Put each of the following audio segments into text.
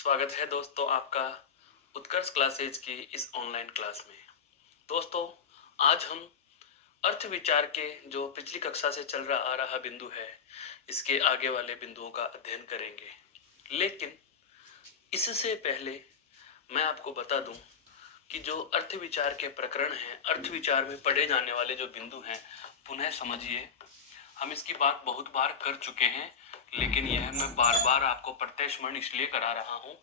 स्वागत है दोस्तों आपका उत्कर्ष क्लासेज की इस ऑनलाइन क्लास में। दोस्तों, आज हम अर्थ विचार के जो पिछली कक्षा से चल रहा आ रहा बिंदु है, इसके आगे वाले बिंदुओं का अध्ययन करेंगे। लेकिन इससे पहले मैं आपको बता दूं कि जो अर्थ विचार के प्रकरण हैं, अर्थ विचार में पढ़े जाने वाले जो बिंदु हैं, पुनः समझिए। हम इसकी बात बहुत बार कर चुके हैं, लेकिन यह मैं बार बार आपको प्रत्यय स्मरण इसलिए करा रहा हूं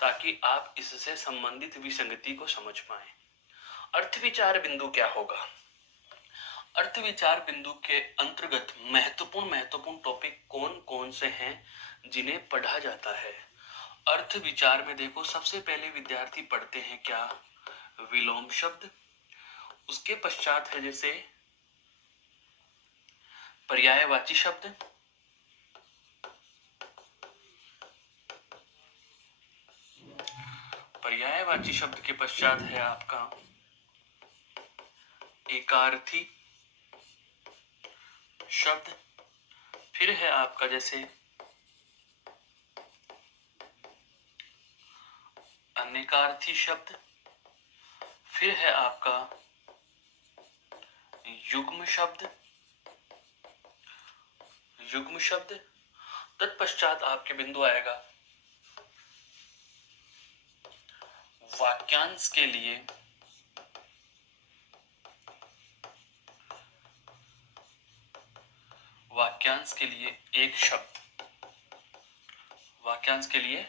ताकि आप इससे संबंधित विसंगति को समझ पाए। अर्थ विचार बिंदु क्या होगा? अर्थ विचार बिंदु के अंतर्गत महत्वपूर्ण टॉपिक कौन कौन से हैं जिन्हें पढ़ा जाता है? अर्थ विचार में देखो, सबसे पहले विद्यार्थी पढ़ते हैं क्या? विलोम शब्द। उसके पश्चात है जैसे पर्यायवाची शब्द, पर्यायवाची शब्द के पश्चात है आपका एकार्थी शब्द, फिर है आपका जैसे अनेकार्थी शब्द, फिर है आपका युग्म शब्द, तत्पश्चात आपके बिंदु आएगा वाक्यांश के लिए एक शब्द, वाक्यांश के लिए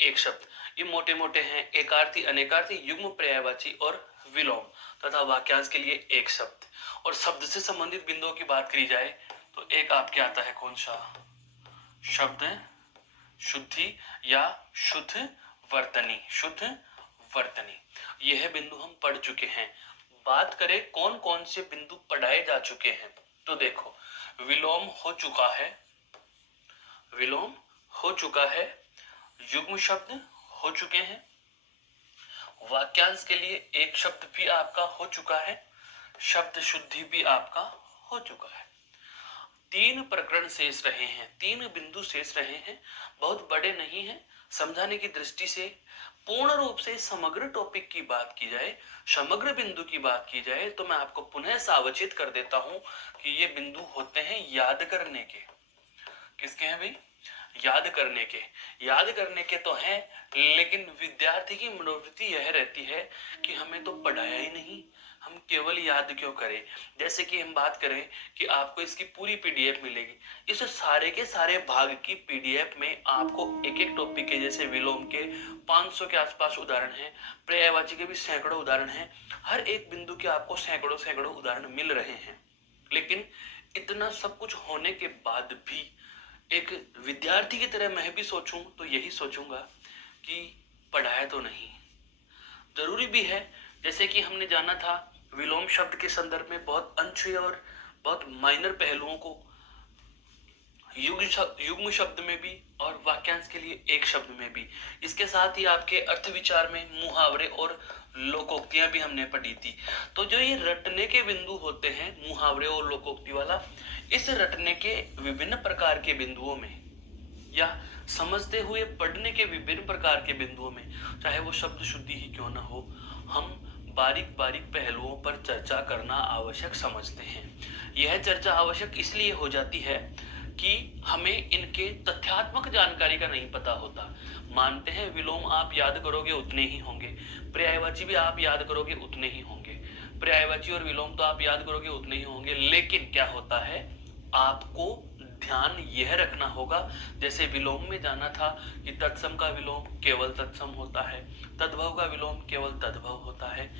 एक शब्द। ये मोटे मोटे हैं एकार्थी, अनेकार्थी, युग्म, पर्यायवाची और विलोम तथा वाक्यांश के लिए एक शब्द। और शब्द से संबंधित बिंदुओं की बात करी जाए तो एक आपके आता है कौन सा? शब्द शुद्धि या शुद्ध वर्तनी, यह बिंदु हम पढ़ चुके हैं। बात करें कौन कौन से बिंदु पढ़ाए जा चुके हैं, तो देखो, विलोम हो चुका है, युग्म शब्द हो चुके हैं, वाक्यांश के लिए एक शब्द भी आपका हो चुका है, शब्द शुद्धि भी आपका हो चुका है। 3 प्रकरण शेष रहे हैं, 3 बिंदु शेष रहे हैं। बहुत बड़े नहीं हैं, समझाने की दृष्टि से पूर्ण रूप से समग्र टॉपिक की बात की जाए, समग्र बिंदु की बात की जाए तो मैं आपको पुनः सावचित कर देता हूं कि ये बिंदु होते हैं याद करने के। किसके हैं भाई? याद करने के तो हैं, लेकिन विद्यार्थी की मनोवृत्ति यह रहती है कि हमें तो पढ़ाया ही नहीं, हम केवल याद क्यों करें। जैसे कि हम बात करें कि आपको इसकी पूरी पीडीएफ मिलेगी, इस सारे के सारे भाग की पीडीएफ में आपको एक एक टॉपिक के, जैसे विलोम के 500 के आसपास उदाहरण हैं, पर्यायवाची के भी सैकड़ों उदाहरण हैं, हर एक बिंदु के आपको सैकड़ों उदाहरण मिल रहे हैं। लेकिन इतना सब कुछ होने के बाद भी एक विद्यार्थी की तरह मैं भी सोचूं तो यही सोचूंगा कि पढ़ाया तो नहीं। जरूरी भी है, जैसे कि हमने जाना था विलोम शब्द के संदर्भ में बहुत अनछुए और बहुत माइनर पहलुओं को युग्म शब्द में भी और वाक्यांश के लिए एक शब्द में भी। इसके साथ ही आपके अर्थ विचार में मुहावरे और लोकोक्तियां भी हमने पढ़ी थी। तो जो ये रटने के बिंदु होते हैं, मुहावरे और लोकोक्ति वाला, इस रटने के विभिन्न प्रकार के बिंदुओं में या समझते हुए पढ़ने के विभिन्न प्रकार के बिंदुओं में, चाहे वो शब्द शुद्धि ही क्यों ना हो, हम बारीक बारीक पहलुओं पर चर्चा करना आवश्यक समझते हैं। यह चर्चा आवश्यक इसलिए हो जाती है कि हमें इनके तथ्यात्मक जानकारी का नहीं पता होता। मानते हैं विलोम आप याद करोगे उतने ही होंगे, पर्यायवाची भी आप याद करोगे उतने ही होंगे, पर्यायवाची और विलोम तो आप याद करोगे उतने ही होंगे, लेकिन क्या होता है, आपको ध्यान यह रखना होगा, जैसे विलोम में जाना था कि तत्सम का विलोम केवल तत्सम होता है, तद्भव का विलोम केवल तद्भव होता है,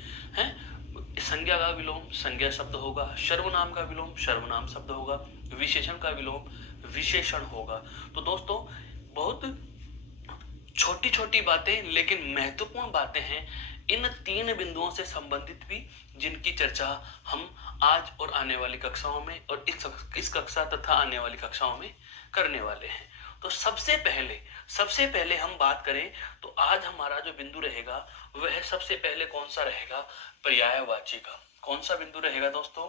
संज्ञा का विलोम संज्ञा शब्द होगा, सर्वनाम का विलोम सर्वनाम शब्द होगा, विशेषण का विलोम विशेषण होगा। तो दोस्तों, बहुत छोटी छोटी बातें लेकिन महत्वपूर्ण बातें हैं इन 3 बिंदुओं से संबंधित भी, जिनकी चर्चा हम आज और आने वाली कक्षाओं में और इस कक्षा तथा आने वाली कक्षाओं में करने वाले हैं। तो सबसे पहले हम बात करें तो आज हमारा जो बिंदु रहेगा वह सबसे पहले कौन सा रहेगा? पर्यायवाची का। कौन सा बिंदु रहेगा दोस्तों?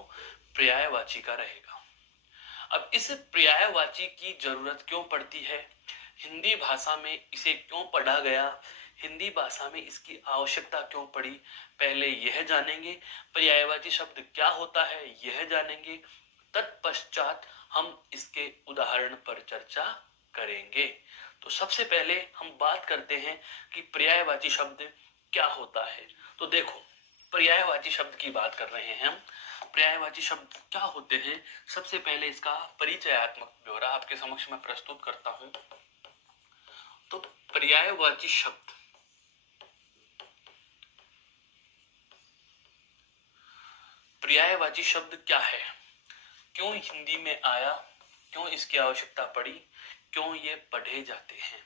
पर्यायवाची का रहेगा। अब इस पर्यायवाची की जरूरत क्यों पड़ती है, हिंदी भाषा में इसे क्यों पढ़ा गया, हिंदी भाषा में इसकी आवश्यकता क्यों पड़ी, पहले यह जानेंगे। पर्यायवाची शब्द क्या होता है यह जानेंगे। तत्पश्चात हम इसके उदाहरण पर चर्चा करेंगे। तो सबसे पहले हम बात करते हैं कि पर्यायवाची शब्द क्या होता है। तो देखो, पर्यायवाची शब्द की बात कर रहे हैं हम। पर्यायवाची शब्द क्या होते हैं, सबसे पहले इसका परिचयात्मक ब्यौरा आपके समक्ष में प्रस्तुत करता हूं। तो पर्यायवाची शब्द, पर्यायवाची शब्द क्या है, क्यों हिंदी में आया, क्यों इसकी आवश्यकता पड़ी, क्यों ये पढ़े जाते हैं।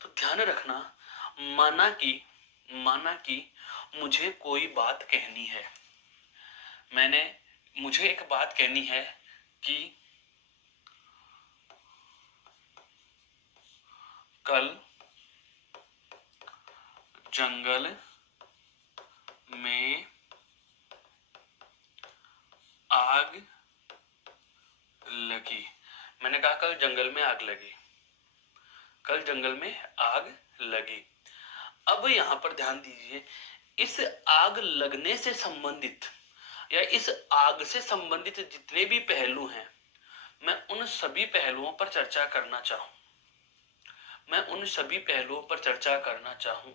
तो ध्यान रखना, माना कि मुझे कोई बात कहनी है, मुझे एक बात कहनी है कि कल जंगल में आग लगी। मैंने कहा कल जंगल में आग लगी, कल जंगल में आग लगी। अब यहां पर ध्यान दीजिए, इस आग लगने से संबंधित या इस आग से संबंधित जितने भी पहलू हैं, मैं उन सभी पहलुओं पर चर्चा करना चाहूं।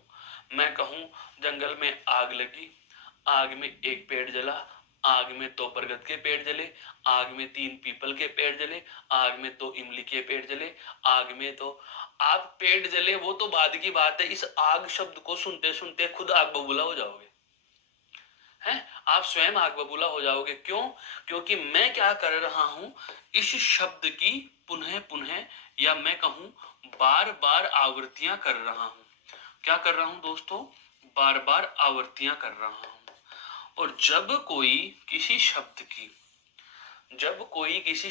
मैं कहूं जंगल में आग लगी, आग में एक पेड़ जला, आग में 2 बरगद के पेड़ जले, आग में 3 पीपल के पेड़ जले, आग में 2 इमली के पेड़ जले, आग में तो आप पेड़ जले वो तो बाद की बात है। इस आग शब्द को सुनते सुनते खुद आग बबूला हो जाओगे, हैं? आप स्वयं आग बबूला हो जाओगे। क्यों? क्योंकि मैं क्या कर रहा हूं, इस शब्द की पुनः पुनः या मैं कहूं बार बार आवृत्तियां कर रहा हूं। क्या कर रहा हूं दोस्तों? बार बार आवृत्तियां कर रहा हूं। और जब कोई किसी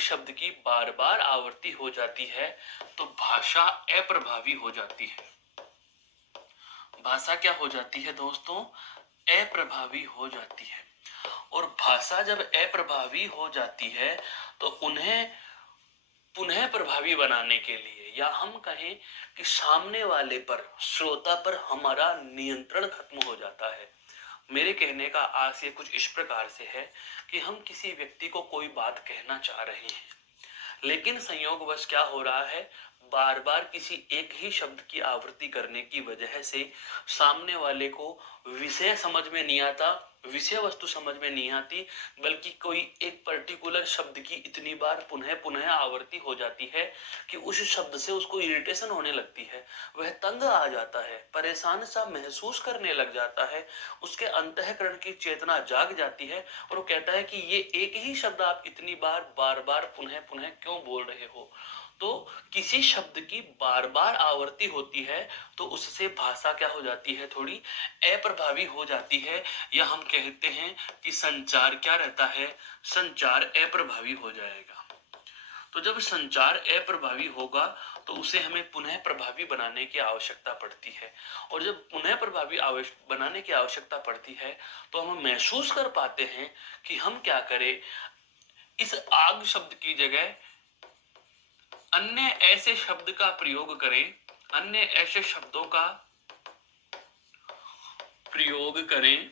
शब्द की बार बार आवृत्ति हो जाती है तो भाषा अप्रभावी हो जाती है। भाषा क्या हो जाती है दोस्तों? अप्रभावी हो जाती है। और भाषा जब अप्रभावी हो जाती है तो उन्हें पुनः प्रभावी बनाने के लिए, या हम कहें कि सामने वाले पर, श्रोता पर हमारा नियंत्रण खत्म हो जाता है। मेरे कहने का आशय कुछ इस प्रकार से है कि हम किसी व्यक्ति को कोई बात कहना चाह रहे हैं, लेकिन संयोगवश क्या हो रहा है, बार बार किसी एक ही शब्द की आवृत्ति करने की वजह से सामने वाले को विषय समझ में नहीं आता, विषय वस्तु समझ में नहीं आती, बल्कि कोई एक पर्टिकुलर शब्द की इतनी बार पुनः पुनः आवृत्ति हो जाती है कि उस शब्द से उसको इरिटेशन होने लगती है, वह तंग आ जाता है, परेशान सा महसूस करने लग जाता है, उसके अंतःकरण की चेतना जाग जाती है और वो कहता है कि ये एक ही शब्द आप इतनी बार बार बार पुनः पुनः क्यों बोल रहे हो। तो किसी शब्द की बार बार आवृत्ति होती है तो उससे भाषा क्या हो जाती है, थोड़ी अप्रभावी हो जाती है, या हम कहते हैं कि संचार क्या रहता है, संचार अप्रभावी हो जाएगा। तो जब संचार अप्रभावी होगा तो उसे हमें पुनः प्रभावी बनाने की आवश्यकता पड़ती है। और जब पुनः प्रभावी बनाने की आवश्यकता पड़ती है तो हम महसूस कर पाते हैं कि हम क्या करें, इस आग शब्द की जगह अन्य ऐसे शब्द का प्रयोग करें, अन्य ऐसे शब्दों का प्रयोग करें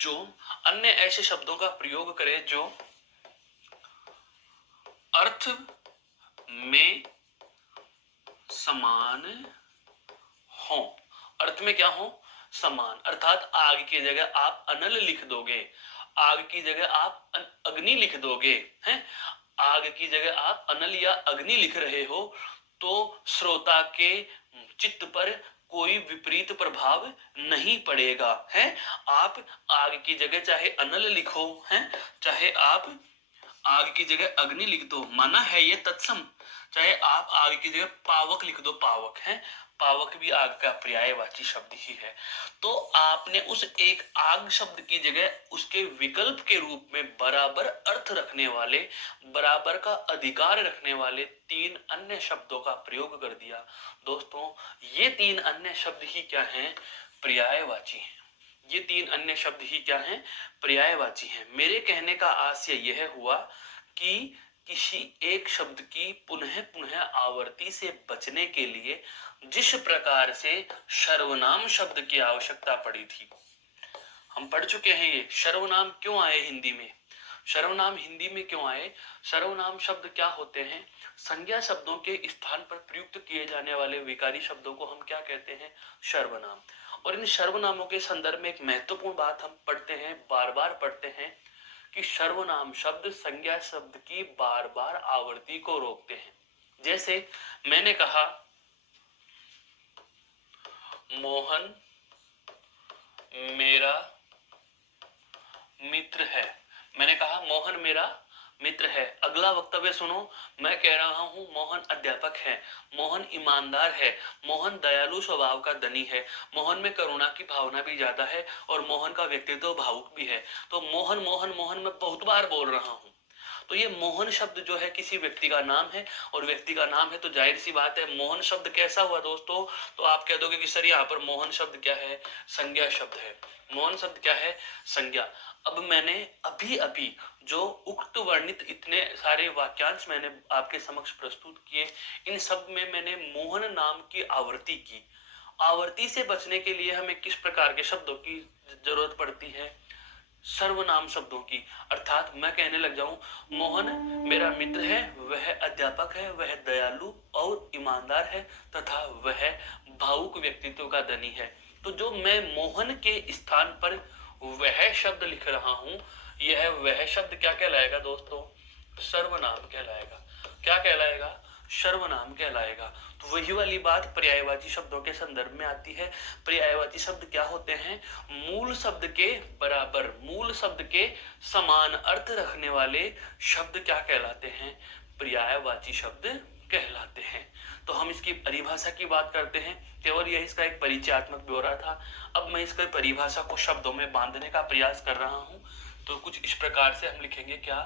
जो अन्य ऐसे शब्दों का प्रयोग करें जो अर्थ में समान हो। अर्थ में क्या हो? समान। अर्थात आग की जगह आप अनल लिख दोगे, आग की जगह आप अग्नि लिख दोगे, हैं? आग की जगह आप अनल या अग्नि लिख रहे हो तो श्रोता के चित्त पर कोई विपरीत प्रभाव नहीं पड़ेगा, है? आप आग की जगह चाहे अनल लिखो, हैं? चाहे आप आग की जगह अग्नि लिख दो, माना है ये तत्सम, चाहे आप आग की जगह पावक लिख दो, पावक, है? पावक भी आग का पर्यायवाची शब्द ही है। तो आपने उस एक आग शब्द की जगह उसके विकल्प के रूप में बराबर अर्थ रखने वाले, बराबर का अधिकार रखने वाले 3 अन्य शब्दों का प्रयोग कर दिया। दोस्तों, ये 3 अन्य शब्द ही क्या हैं? पर्यायवाची हैं। ये 3 अन्य शब्द ही क्या हैं? पर्यायवाची हैं। मेरे कहने का आशय यह हुआ कि किसी एक शब्द की पुनः पुनः आवर्ती से बचने के लिए जिस प्रकार से सर्वनाम शब्द की आवश्यकता पड़ी थी, हम पढ़ चुके हैं। ये सर्वनाम क्यों आए हिंदी में, सर्वनाम हिंदी में क्यों आए? सर्वनाम शब्द क्या होते हैं? संज्ञा शब्दों के स्थान पर प्रयुक्त किए जाने वाले विकारी शब्दों को हम क्या कहते हैं? सर्वनाम। और इन सर्वनामों के संदर्भ में एक महत्वपूर्ण बात हम पढ़ते हैं, बार बार पढ़ते हैं, कि सर्वनाम शब्द संज्ञा शब्द की बार बार आवृत्ति को रोकते हैं। जैसे मैंने कहा मोहन मेरा मित्र है, मैंने कहा मोहन मेरा मित्र है। अगला वक्तव्य सुनो, मैं कह रहा हूं मोहन अध्यापक है, मोहन ईमानदार है, मोहन दयालु स्वभाव का धनी है, मोहन में करुणा की भावना भी ज्यादा है और मोहन का व्यक्तित्व भावुक भी है। तो मोहन मोहन मोहन मैं बहुत बार बोल रहा हूं। तो ये मोहन शब्द जो है किसी व्यक्ति का नाम है, और व्यक्ति का नाम है तो जाहिर सी बात है मोहन शब्द कैसा हुआ दोस्तों? तो आप कह दोगे कि सर यहाँ पर मोहन शब्द क्या है? संज्ञा शब्द है। मोहन शब्द क्या है? संज्ञा। अब मैंने अभी अभी जो उक्त वर्णित इतने सारे वाक्यांश मैंने आपके समक्ष प्रस्तुत किए, इन सब में मैंने मोहन नाम की आवृत्ति की। आवृत्ति से बचने के लिए हमें किस प्रकार के शब्दों की जरूरत पड़ती है? सर्वनाम शब्दों की। अर्थात मैं कहने लग जाऊं मोहन मेरा मित्र है, वह अध्यापक है, वह दयालु और ईमानदार है तथा वह भावुक व्यक्तित्व का धनी है। तो जो मैं मोहन के स्थान पर वह शब्द लिख रहा हूं, यह वह शब्द क्या कहलाएगा दोस्तों? सर्वनाम कहलाएगा। क्या कहलाएगा? सर्वनाम कहलाएगा। तो वही वाली बात पर्यायवाची शब्दों के संदर्भ में आती है। पर्यायवाची शब्द क्या होते हैं? मूल शब्द के बराबर, मूल शब्द के समान अर्थ रखने वाले शब्द क्या कहलाते हैं? पर्यायवाची शब्द कहलाते हैं। तो हम इसकी परिभाषा की बात करते हैं। केवल यह इसका एक परिचयात्मक ब्यौरा था। अब मैं इसकी परिभाषा को शब्दों में बांधने का प्रयास कर रहा हूं। तो कुछ इस प्रकार से हम लिखेंगे। क्या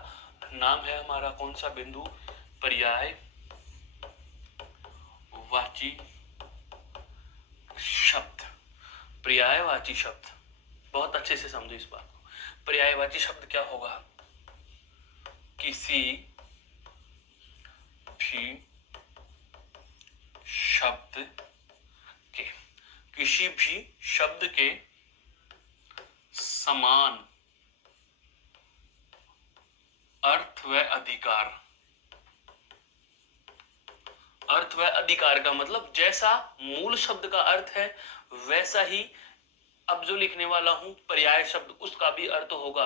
नाम है हमारा? कौन सा बिंदु? पर्याय वाची शब्द। पर्यायवाची शब्द, बहुत अच्छे से समझो इस बात को। पर्यायवाची शब्द क्या होगा? किसी भी शब्द के, किसी भी शब्द के समान अर्थ व अधिकार। अर्थ व अधिकार का मतलब जैसा मूल शब्द का अर्थ है वैसा ही अब जो लिखने वाला हूं पर्याय शब्द, उसका भी अर्थ होगा।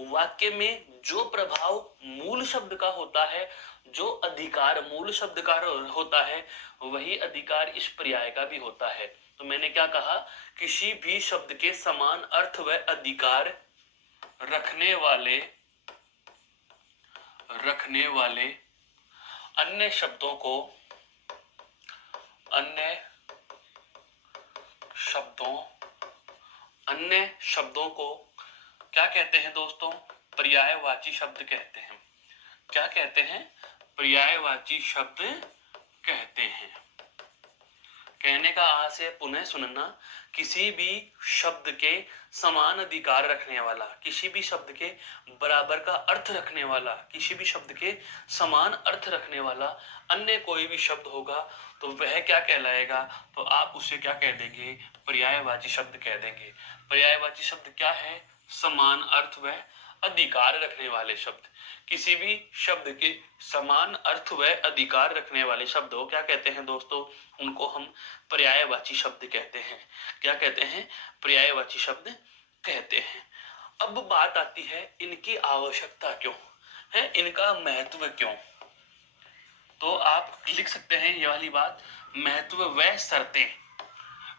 वाक्य में जो प्रभाव मूल शब्द का होता है, जो अधिकार मूल शब्द का होता है, वही अधिकार इस पर्याय का भी होता है। तो मैंने क्या कहा? किसी भी शब्द के समान अर्थ व अधिकार रखने वाले अन्य शब्दों को क्या कहते हैं दोस्तों? पर्यायवाची शब्द कहते हैं। क्या कहते हैं? पर्यायवाची शब्द कहते हैं। कहने का आशय पुनः सुनना, किसी भी शब्द के समान अधिकार रखने वाला, किसी भी शब्द के बराबर का अर्थ रखने वाला, किसी भी शब्द के समान अर्थ रखने वाला अन्य कोई भी शब्द होगा तो वह क्या कहलाएगा? तो आप उसे क्या कह देंगे? पर्यायवाची शब्द कह देंगे। पर्यायवाची शब्द क्या है? समान अर्थ व अधिकार रखने वाले शब्द। किसी भी शब्द के समान अर्थ व अधिकार रखने वाले शब्द को क्या कहते हैं दोस्तों? उनको हम पर्यायवाची शब्द कहते हैं। क्या कहते हैं? पर्यायवाची शब्द कहते हैं। अब बात आती है इनकी आवश्यकता क्यों है, इनका महत्व क्यों? तो आप लिख सकते हैं ये वाली बात, महत्व व शर्तें।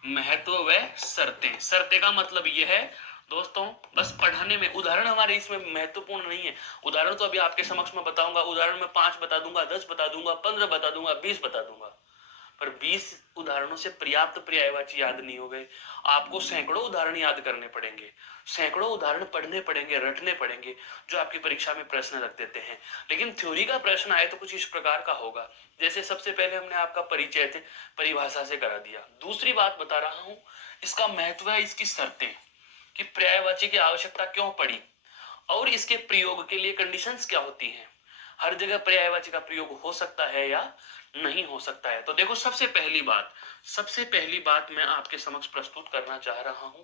महत्व व शर्तें। शर्तें का मतलब यह है दोस्तों, बस पढ़ाने में उदाहरण हमारे इसमें महत्वपूर्ण नहीं है। उदाहरण तो अभी आपके समक्ष में बताऊंगा। उदाहरण में 5 बता दूंगा, 10 बता दूंगा, 15 बता दूंगा, 20 बता दूंगा, पर 20 उदाहरणों से पर्याप्त पर्यायवाची याद नहीं हो गए। आपको सैकड़ों उदाहरण याद करने पड़ेंगे, सैकड़ों उदाहरण पढ़ने पड़ेंगे, रटने पड़ेंगे, जो आपकी परीक्षा में प्रश्न रख देते हैं। लेकिन थ्योरी का प्रश्न आए तो कुछ इस प्रकार का होगा। जैसे सबसे पहले हमने आपका परिचय थे परिभाषा से करा दिया। दूसरी बात बता रहा हूं, इसका महत्व है इसकी शर्तें, कि पर्यायवाची की आवश्यकता क्यों पड़ी और इसके प्रयोग के लिए कंडीशंस क्या होती हैं। हर जगह पर्यायवाची का प्रयोग हो सकता है या नहीं हो सकता है। तो देखो सबसे पहली बात मैं आपके समक्ष प्रस्तुत करना चाह रहा हूं,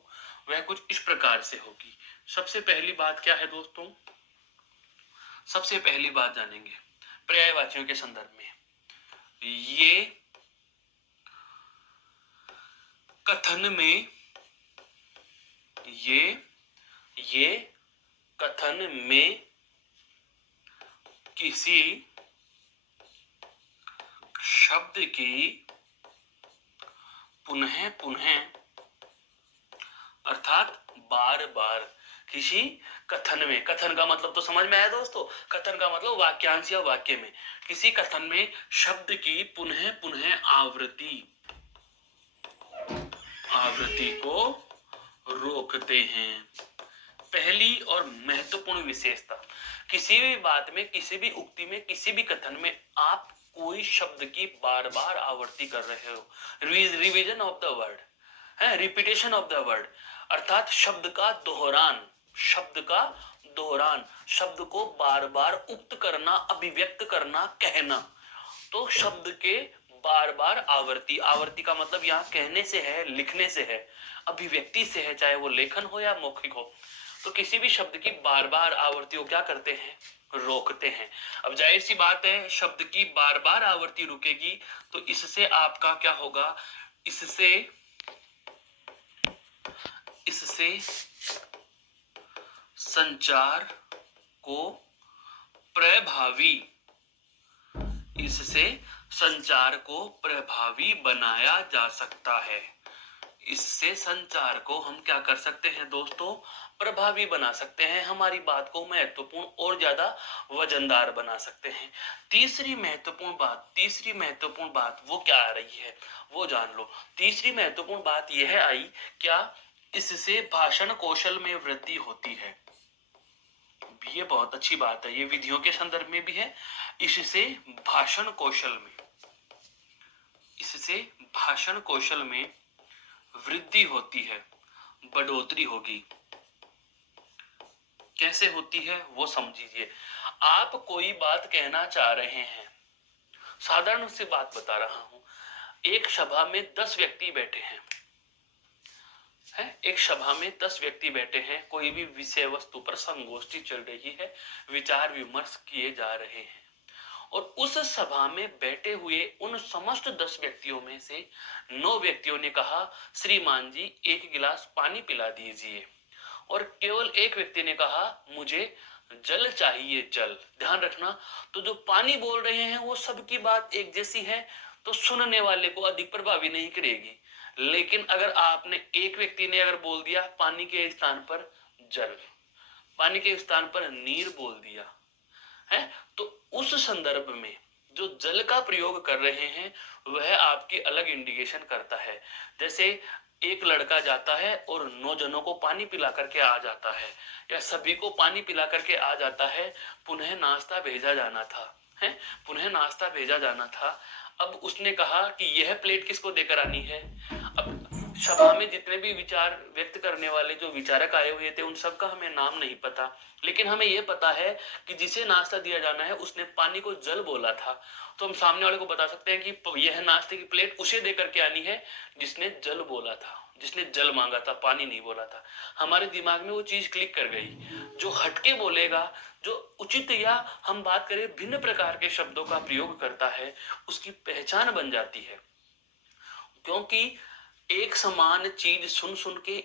वह कुछ इस प्रकार से होगी। सबसे पहली बात क्या है दोस्तों? सबसे पहली बात जानेंगे पर्यायवाचियों के संदर्भ में। ये कथन में किसी शब्द की पुनः पुनः अर्थात बार बार, किसी कथन में, कथन का मतलब तो समझ में आया दोस्तों, कथन का मतलब वाक्यांश या वाक्य में, किसी कथन में शब्द की पुनः पुनः आवृत्ति को रोकते हैं। पहली और महत्वपूर्ण विशेषता, किसी भी बात में, किसी भी उक्ति में, किसी भी कथन में आप कोई शब्द की बार बार आवृत्ति कर रहे हो, रिवीजन ऑफ द वर्ड है, रिपीटेशन ऑफ द वर्ड, अर्थात शब्द का दोहरान, शब्द को बार बार उक्त करना, अभिव्यक्त करना, कहना। तो शब्द के बार बार आवर्ती का मतलब यहाँ कहने से है, लिखने से है, अभिव्यक्ति से है, चाहे वो लेखन हो या मौखिक हो। तो किसी भी शब्द की बार बार आवृत्ति को क्या करते हैं? रोकते हैं। अब जाहिर सी बात है, शब्द की बार बार आवृत्ति रुकेगी तो इससे आपका क्या होगा? इससे संचार को प्रभावी बनाया जा सकता है। इससे संचार को हम क्या कर सकते हैं दोस्तों? प्रभावी बना सकते हैं, हमारी बात को महत्वपूर्ण और ज्यादा वजनदार बना सकते हैं। तीसरी महत्वपूर्ण बात वो क्या आ रही है वो जान लो। तीसरी महत्वपूर्ण बात यह आई, क्या इससे भाषण कौशल में वृद्धि होती है। ये बहुत अच्छी बात है, ये विधियों के संदर्भ में भी है। इससे भाषण कौशल में वृद्धि होती है, बढ़ोतरी होगी। कैसे होती है वो समझिए। आप कोई बात कहना चाह रहे हैं, साधारण सी बात बता रहा हूं। एक सभा में 10 व्यक्ति बैठे हैं, कोई भी विषय वस्तु पर संगोष्ठी चल रही है, विचार विमर्श किए जा रहे हैं, और उस सभा में बैठे हुए उन समस्त 10 व्यक्तियों में से 9 व्यक्तियों ने कहा, श्रीमान जी 1 गिलास पानी पिला दीजिए, और केवल एक व्यक्ति ने कहा, मुझे जल चाहिए, जल। ध्यान रखना, तो जो पानी बोल रहे हैं वो सबकी बात एक जैसी है, तो सुनने वाले को अधिक प्रभावी नहीं करेगी। लेकिन अगर आपने, एक व्यक्ति ने अगर बोल दिया पानी के स्थान पर जल, पानी के स्थान पर नीर बोल दिया है, तो उस संदर्भ में जो जल का प्रयोग कर रहे हैं वह आपकी अलग इंडिकेशन करता है। जैसे एक लड़का जाता है और 9 जनों को पानी पिला करके आ जाता है, या सभी को पानी पिला करके आ जाता है, पुनः नाश्ता भेजा जाना था। अब उसने कहा कि यह प्लेट किसको देकर आनी है। अब सभा में जितने भी विचार व्यक्त करने वाले जो विचारक आए हुए थे उन सबका हमें नाम नहीं पता, लेकिन हमें यह पता है कि जिसे नाश्ता दिया जाना है उसने पानी को जल बोला था। तो हम सामने वाले को बता सकते हैं कि यह नाश्ते की प्लेट उसे देकर के आनी है जिसने जल बोला था, जिसने जल मांगा था, पानी नहीं बोला था। हमारे दिमाग में वो चीज क्लिक कर गई। जो हटके बोलेगा, जो उचित या हम बात करें भिन्न प्रकार के शब्दों का प्रयोग करता है, उसकी पहचान बन जाती है। क्योंकि एक समान चीज सुन सुन के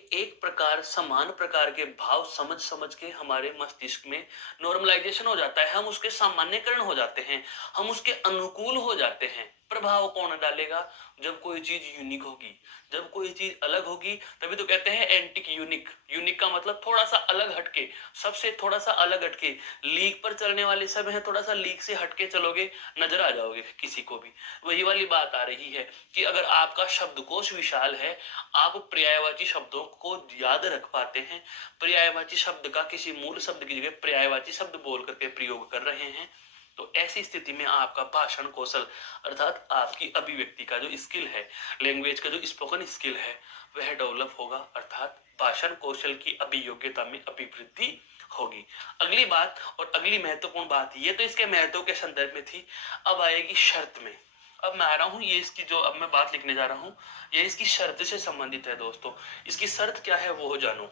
समान प्रकार के भाव समझ के हमारे मस्तिष्क में नॉर्मलाइजेशन हो जाता है, हम उसके सामान्यकरण हो जाते हैं, हम उसके अनुकूल हो जाते हैं। प्रभाव कौन डालेगा? जब कोई चीज यूनिक होगी, जब कोई चीज अलग होगी, तभी तो कहते हैं एंटिक यूनिक। यूनिक का मतलब थोड़ा सा अलग हटके, सबसे थोड़ा सा अलग हटके। लीक पर चलने वाले सब हैं, थोड़ा सा लीक से हटके चलोगे नजर आ जाओगे किसी को भी। वही वाली बात आ रही है कि अगर आपका शब्दकोश विशाल है, आप पर्यायवाची शब्दों को याद रख पाते हैं, पर्यायवाची शब्द का किसी मूल शब्द की जगह पर्यायवाची शब्द बोल करके प्रयोग कर रहे हैं, तो ऐसी स्थिति में आपका भाषण कौशल अर्थात आपकी अभिव्यक्ति का जो स्किल है, लैंग्वेज का जो स्पोकन स्किल है, वह डेवलप होगा, अर्थात भाषण कौशल की अभियोग्यता में अभिवृद्धि होगी। अगली बात और अगली महत्वपूर्ण बात, ये तो इसके महत्व के संदर्भ में थी, अब आएगी शर्त में। अब मैं आ रहा हूं, ये इसकी जो अब मैं बात लिखने जा रहा हूं, ये इसकी शर्त से संबंधित है दोस्तों। इसकी शर्त क्या है वो जानो।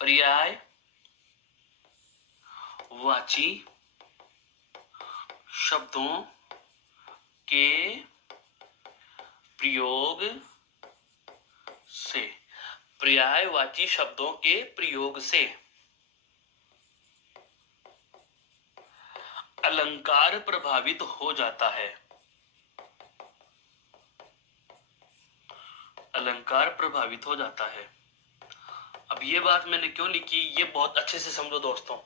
पर्याय वाची शब्दों के प्रयोग से, पर्यायवाची शब्दों के प्रयोग से अलंकार प्रभावित हो जाता है। अलंकार प्रभावित हो जाता है। अब ये बात मैंने क्यों लिखी, ये बहुत अच्छे से समझो दोस्तों।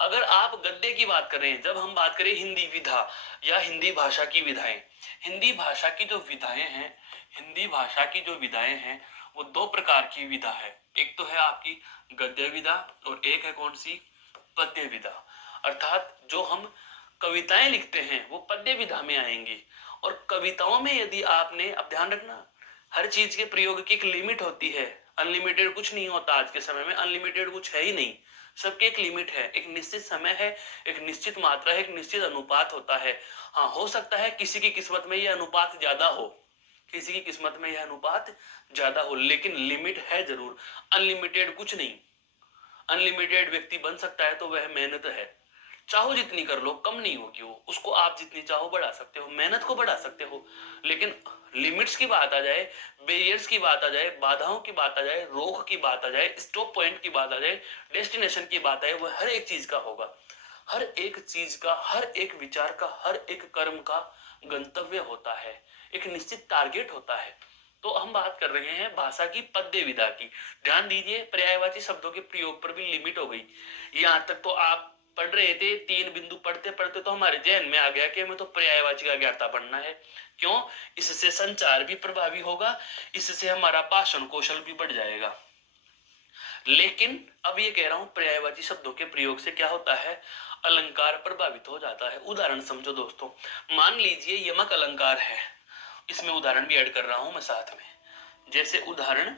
अगर आप गद्य की बात करें, जब हम बात करें हिंदी विधा या हिंदी भाषा की विधाएं, हिंदी भाषा की जो विधाएं हैं, हिंदी भाषा की जो विधाएं हैं वो दो प्रकार की विधा है। एक तो है आपकी गद्य विधा और एक है कौन सी, पद्य विधा। अर्थात जो हम कविताएं लिखते हैं वो पद्य विधा में आएंगी। और कविताओं में यदि आपने, अब ध्यान रखना, हर चीज के प्रयोग की एक लिमिट होती है। अनलिमिटेड कुछ नहीं होता आज के समय में, अनलिमिटेड कुछ है ही नहीं। सबके एक लिमिट है, एक निश्चित समय है, एक निश्चित मात्रा है, एक निश्चित अनुपात होता है। हाँ, हो सकता है किसी की किस्मत में यह अनुपात ज्यादा हो, किसी की किस्मत में यह अनुपात ज्यादा हो, लेकिन लिमिट है जरूर। अनलिमिटेड कुछ नहीं। अनलिमिटेड व्यक्ति बन सकता है तो वह मेहनत है, चाहो जितनी कर लो, कम नहीं होगी वो, उसको आप जितनी चाहो बढ़ा सकते हो, मेहनत को बढ़ा सकते हो। लेकिन लिमिट्स की बात आ जाए, बैरियर्स की बात आ जाए, बाधाओं की बात आ जाए, रोक की बात आ जाए, स्टॉप पॉइंट की बात आ जाए, डेस्टिनेशन की बात आए, वह हर एक चीज का होगा। हर एक चीज का, हर एक विचार का, हर एक कर्म का गंतव्य होता है, एक निश्चित टारगेट होता है। तो हम बात कर रहे हैं भाषा की पद्य विधा की। ध्यान दीजिए, पर्यायवाची शब्दों के प्रयोग पर भी लिमिट हो गई। यहां तक तो आप पढ़ रहे थे, 3 बिंदु पढ़ते पढ़ते तो हमारे जहन में आ गया कि हमें तो पर्यायवाची का ज्ञाता पढ़ना है। क्यों? इससे संचार भी प्रभावी होगा, इससे हमारा भाषण कौशल भी बढ़ जाएगा। लेकिन अब ये कह रहा हूं, पर्यायवाची शब्दों के प्रयोग से क्या होता है, अलंकार प्रभावित हो जाता है। उदाहरण समझो दोस्तों, मान लीजिए यमक अलंकार है, इसमें उदाहरण भी ऐड कर रहा हूं मैं साथ में। जैसे उदाहरण,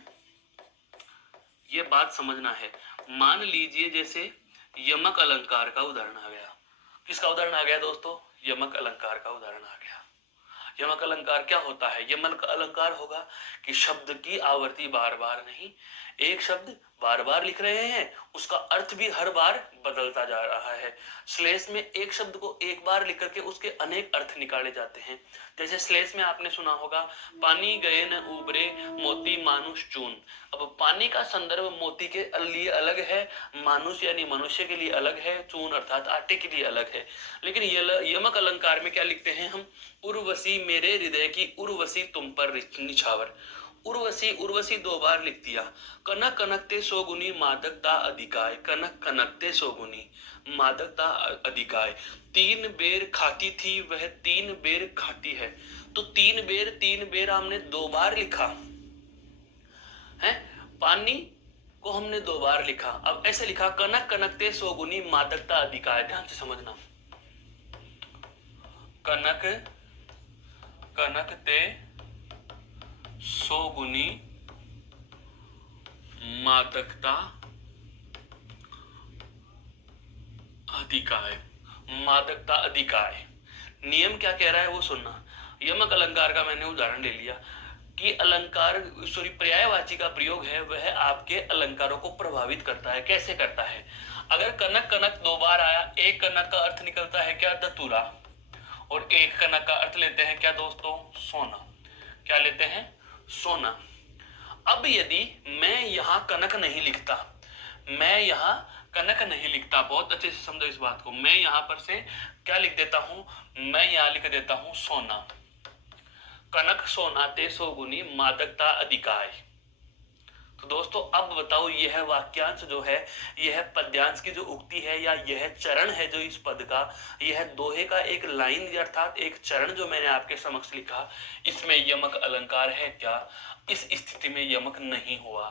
ये बात समझना है, मान लीजिए जैसे यमक अलंकार का उदाहरण आ गया। किसका उदाहरण आ गया दोस्तों? यमक अलंकार का उदाहरण आ गया। यमक अलंकार क्या होता है? यमक अलंकार होगा कि शब्द की आवृत्ति बार बार नहीं, एक शब्द बार बार लिख रहे हैं, उसका अर्थ भी हर बार बदलता जा रहा है। श्लेष में एक शब्द को एक बार लिख करके उसके अनेक अर्थ निकाले जाते हैं। जैसे श्लेष में आपने सुना होगा, पानी गए न उबरे मोती मानुष चून। अब पानी का संदर्भ मोती के लिए अलग है, मानुष यानी मनुष्य के लिए अलग है, चून अर्थात आटे के लिए अलग है। लेकिन यमक अलंकार में क्या लिखते हैं हम? उर्वशी मेरे हृदय की उर्वशी तुम पर निछावर। उर्वशी, उर्वशी 2 बार लिख दिया। कनक कनकते सोगुनी मादकता अधिकाय, कनक कनकते सोगुनी मादकता अधिकाय। 3 बेर खाती थी वह 3 बेर खाती है। तो 3 बेर हमने 2 बार लिखा है। पानी को हमने 2 बार लिखा। अब ऐसे लिखा, कनक कनकते सोगुनी मादकता अधिकाय। ध्यान से समझना, कनक कनकते सोगुनी मादकता अधिकाय। मादकता अधिकाय नियम क्या कह रहा है वो सुनना। यमक अलंकार का मैंने उदाहरण ले लिया कि अलंकार, सॉरी, पर्यायवाची का प्रयोग है वह आपके अलंकारों को प्रभावित करता है। कैसे करता है? अगर कनक कनक 2 बार आया, एक कनक का अर्थ निकलता है क्या? दतुरा। और एक कनक का अर्थ लेते हैं क्या दोस्तों? सोना। क्या लेते हैं? सोना। अब यदि मैं यहां कनक नहीं लिखता, मैं यहां कनक नहीं लिखता, बहुत अच्छे से समझो इस बात को, मैं यहां पर से क्या लिख देता हूं? मैं यहां लिख देता हूं सोना। कनक सोनाते सोगुनी मादकता अधिकाय। तो दोस्तों अब बताओ, यह वाक्यांश जो है, यह पद्यांश की जो उक्ति है या यह चरण है जो इस पद का, यह दोहे का एक लाइन अर्थात एक चरण जो मैंने आपके समक्ष लिखा, इसमें यमक अलंकार है क्या? इस स्थिति में यमक नहीं हुआ।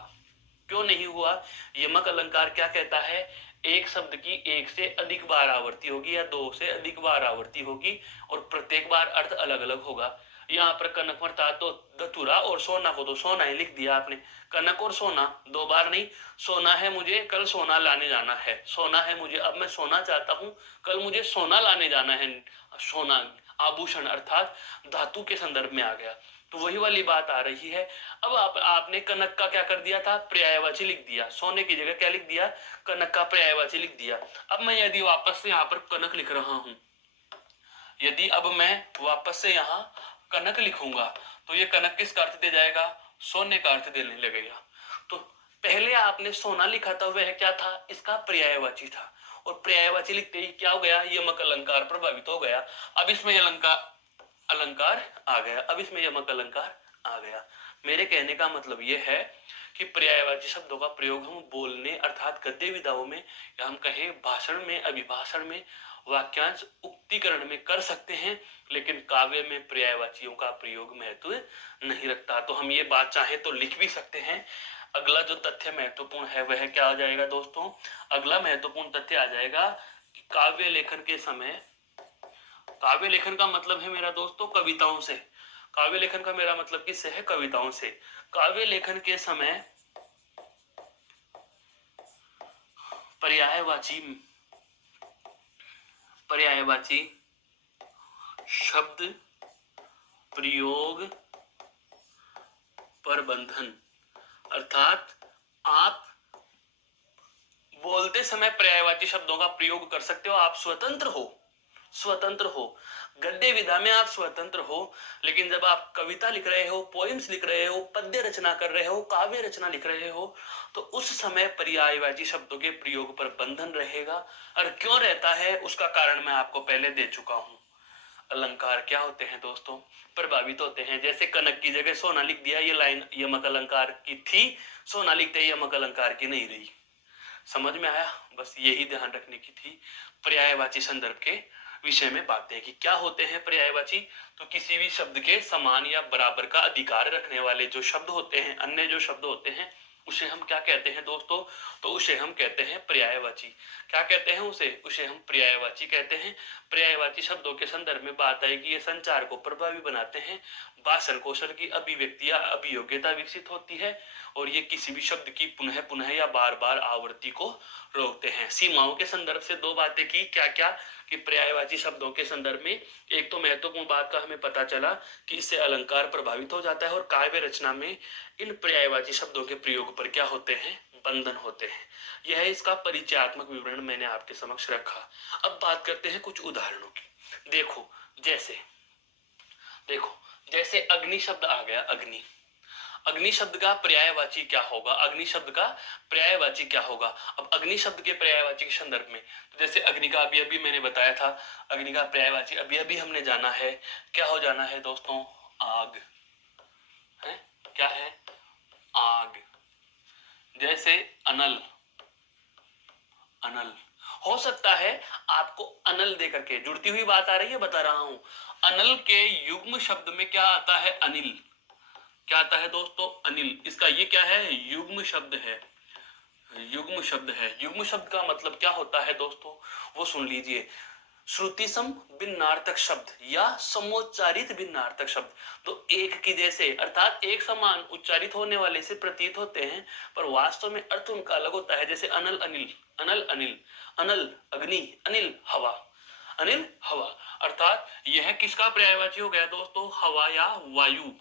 क्यों नहीं हुआ? यमक अलंकार क्या कहता है? एक शब्द की 1 से अधिक बार आवृत्ति होगी या 2 से अधिक बार आवृत्ति होगी और प्रत्येक बार अर्थ अलग अलग होगा। यहाँ पर कनक अर्थात तो धतूरा और सोना को तो सोना ही लिख दिया आपने। कनक और सोना दो बार नहीं, सोना है मुझे, कल सोना लाने जाना है, सोना है मुझे, अब मैं सोना चाहता हूँ, कल मुझे सोना लाने जाना है। सोना आभूषण अर्थात धातु के संदर्भ में आ गया, तो वही वाली बात आ रही है। अब आपने कनक का क्या कर दिया था, पर्यायवाची लिख दिया, सोने की जगह क्या लिख दिया, कनक का पर्यायवाची लिख दिया। अब मैं यदि वापस से यहाँ पर कनक लिख रहा हूं, यदि अब मैं वापस से यहाँ कनक लिखूंगा तो ये कनक किसका अर्थ दे जाएगा, सोने का अर्थ देने लगेगा। तो पहले आपने सोना लिखा था, वह क्या था, इसका पर्यायवाची था, और पर्यायवाची लिखते ही क्या हो गया, यमक अलंकार प्रभावित हो गया। अब इसमें अलंकार आ गया, अब इसमें यमक अलंकार आ गया। मेरे कहने का मतलब यह है कि पर्यायवाची शब्दों का प्रयोग हम बोलने अर्थात गद्य विधाओं में, या हम कहें भाषण में, अभिभाषण में, वाक्यांश उक्तिकरण में कर सकते हैं, लेकिन काव्य में पर्यायवाचियों का प्रयोग महत्व नहीं रखता। तो हम ये बात चाहे तो लिख भी सकते हैं। अगला जो तथ्य महत्वपूर्ण है वह क्या आ जाएगा दोस्तों, अगला महत्वपूर्ण तथ्य आ जाएगा कि काव्य लेखन के समय, काव्य लेखन का मतलब है मेरा दोस्तों कविताओं से, काव्य लेखन का मेरा मतलब किससे है, कविताओं से। काव्य लेखन के समय पर्यायवाची शब्द प्रयोग प्रबंधन, अर्थात आप बोलते समय पर्यायवाची शब्दों का प्रयोग कर सकते हो, आप स्वतंत्र हो, स्वतंत्र हो। गद्य विधा में आप स्वतंत्र हो, लेकिन जब आप कविता लिख रहे हो, पोइम्स लिख रहे हो, पद्य रचना कर रहे हो, काव्य रचना लिख रहे हो, तो उस समय पर्यायवाची शब्दों के प्रयोग पर बंधन रहेगा। और क्यों रहता है उसका कारण मैं आपको पहले दे चुका हूं। अलंकार क्या होते हैं दोस्तों, प्रभावित होते हैं। जैसे कनक की जगह सोना लिख दिया, ये लाइन यमक अलंकार की थी, सोना लिखते ही यमक अलंकार की नहीं रही। समझ में आया, बस यही ध्यान रखने की थी। पर्यायवाची संदर्भ के विषय में बातें कि क्या होते हैं पर्यायवाची, तो किसी भी शब्द के समान या बराबर का अधिकार रखने वाले जो शब्द होते हैं, अन्य जो शब्द होते हैं, उसे हम क्या कहते हैं दोस्तों, तो उसे हम कहते हैं पर्यायवाची। क्या कहते हैं उसे हम पर्यायवाची कहते हैं। पर्यायवाची शब्दों के संदर्भ में बात आएगी, ये संचार को प्रभावी बनाते हैं, भाषण कौशल की अभिव्यक्ति या अभियोग्यता विकसित होती है, और ये किसी भी शब्द की पुनः पुनः या बार बार आवृत्ति को रोकते हैं। सीमाओं के संदर्भ से दो बातें की, क्या क्या, कि पर्यायवाची शब्दों के संदर्भ में एक तो महत्वपूर्ण बात का हमें पता चला कि इससे अलंकार प्रभावित हो जाता है, और काव्य रचना में इन पर्यायवाची शब्दों के प्रयोग पर क्या होते हैं, बंधन होते हैं। यह इसका परिचयात्मक विवरण मैंने आपके समक्ष रखा। अब बात करते हैं कुछ उदाहरणों की। देखो जैसे अग्नि शब्द आ गया, अग्नि, अग्नि शब्द का पर्यायवाची क्या होगा, अग्नि शब्द का पर्यायवाची क्या होगा। अब अग्नि शब्द के पर्यायवाची के संदर्भ में, तो जैसे अग्नि का अभी अभी मैंने बताया था, अग्नि का पर्यायवाची अभी अभी हमने जाना है, क्या हो जाना है दोस्तों, आग है, क्या है, आग। जैसे अनल, अनल हो सकता है आपको अनल दे करके जुड़ती हुई बात आ रही है, बता रहा हूं। अनल के युग्म शब्द में क्या आता है, अनिल, क्या आता है दोस्तों, अनिल। इसका ये क्या है, युग्म शब्द है, युग्म शब्द है। युग्म शब्द का मतलब क्या होता है दोस्तों, वो सुन लीजिए। श्रुतिसम भिन्नार्थक शब्द या समोच्चारित भिन्नार्थक शब्द, तो एक की जैसे अर्थात एक समान उच्चारित होने वाले से प्रतीत होते हैं, पर वास्तव में अर्थ उनका अलग होता है। जैसे अनल अनिल, अनल अनिल, अनल अग्नि, अनिल हवा, अनिल हवा। अर्थात यह किसका पर्यायवाची हो गया दोस्तों, हवा या वायु,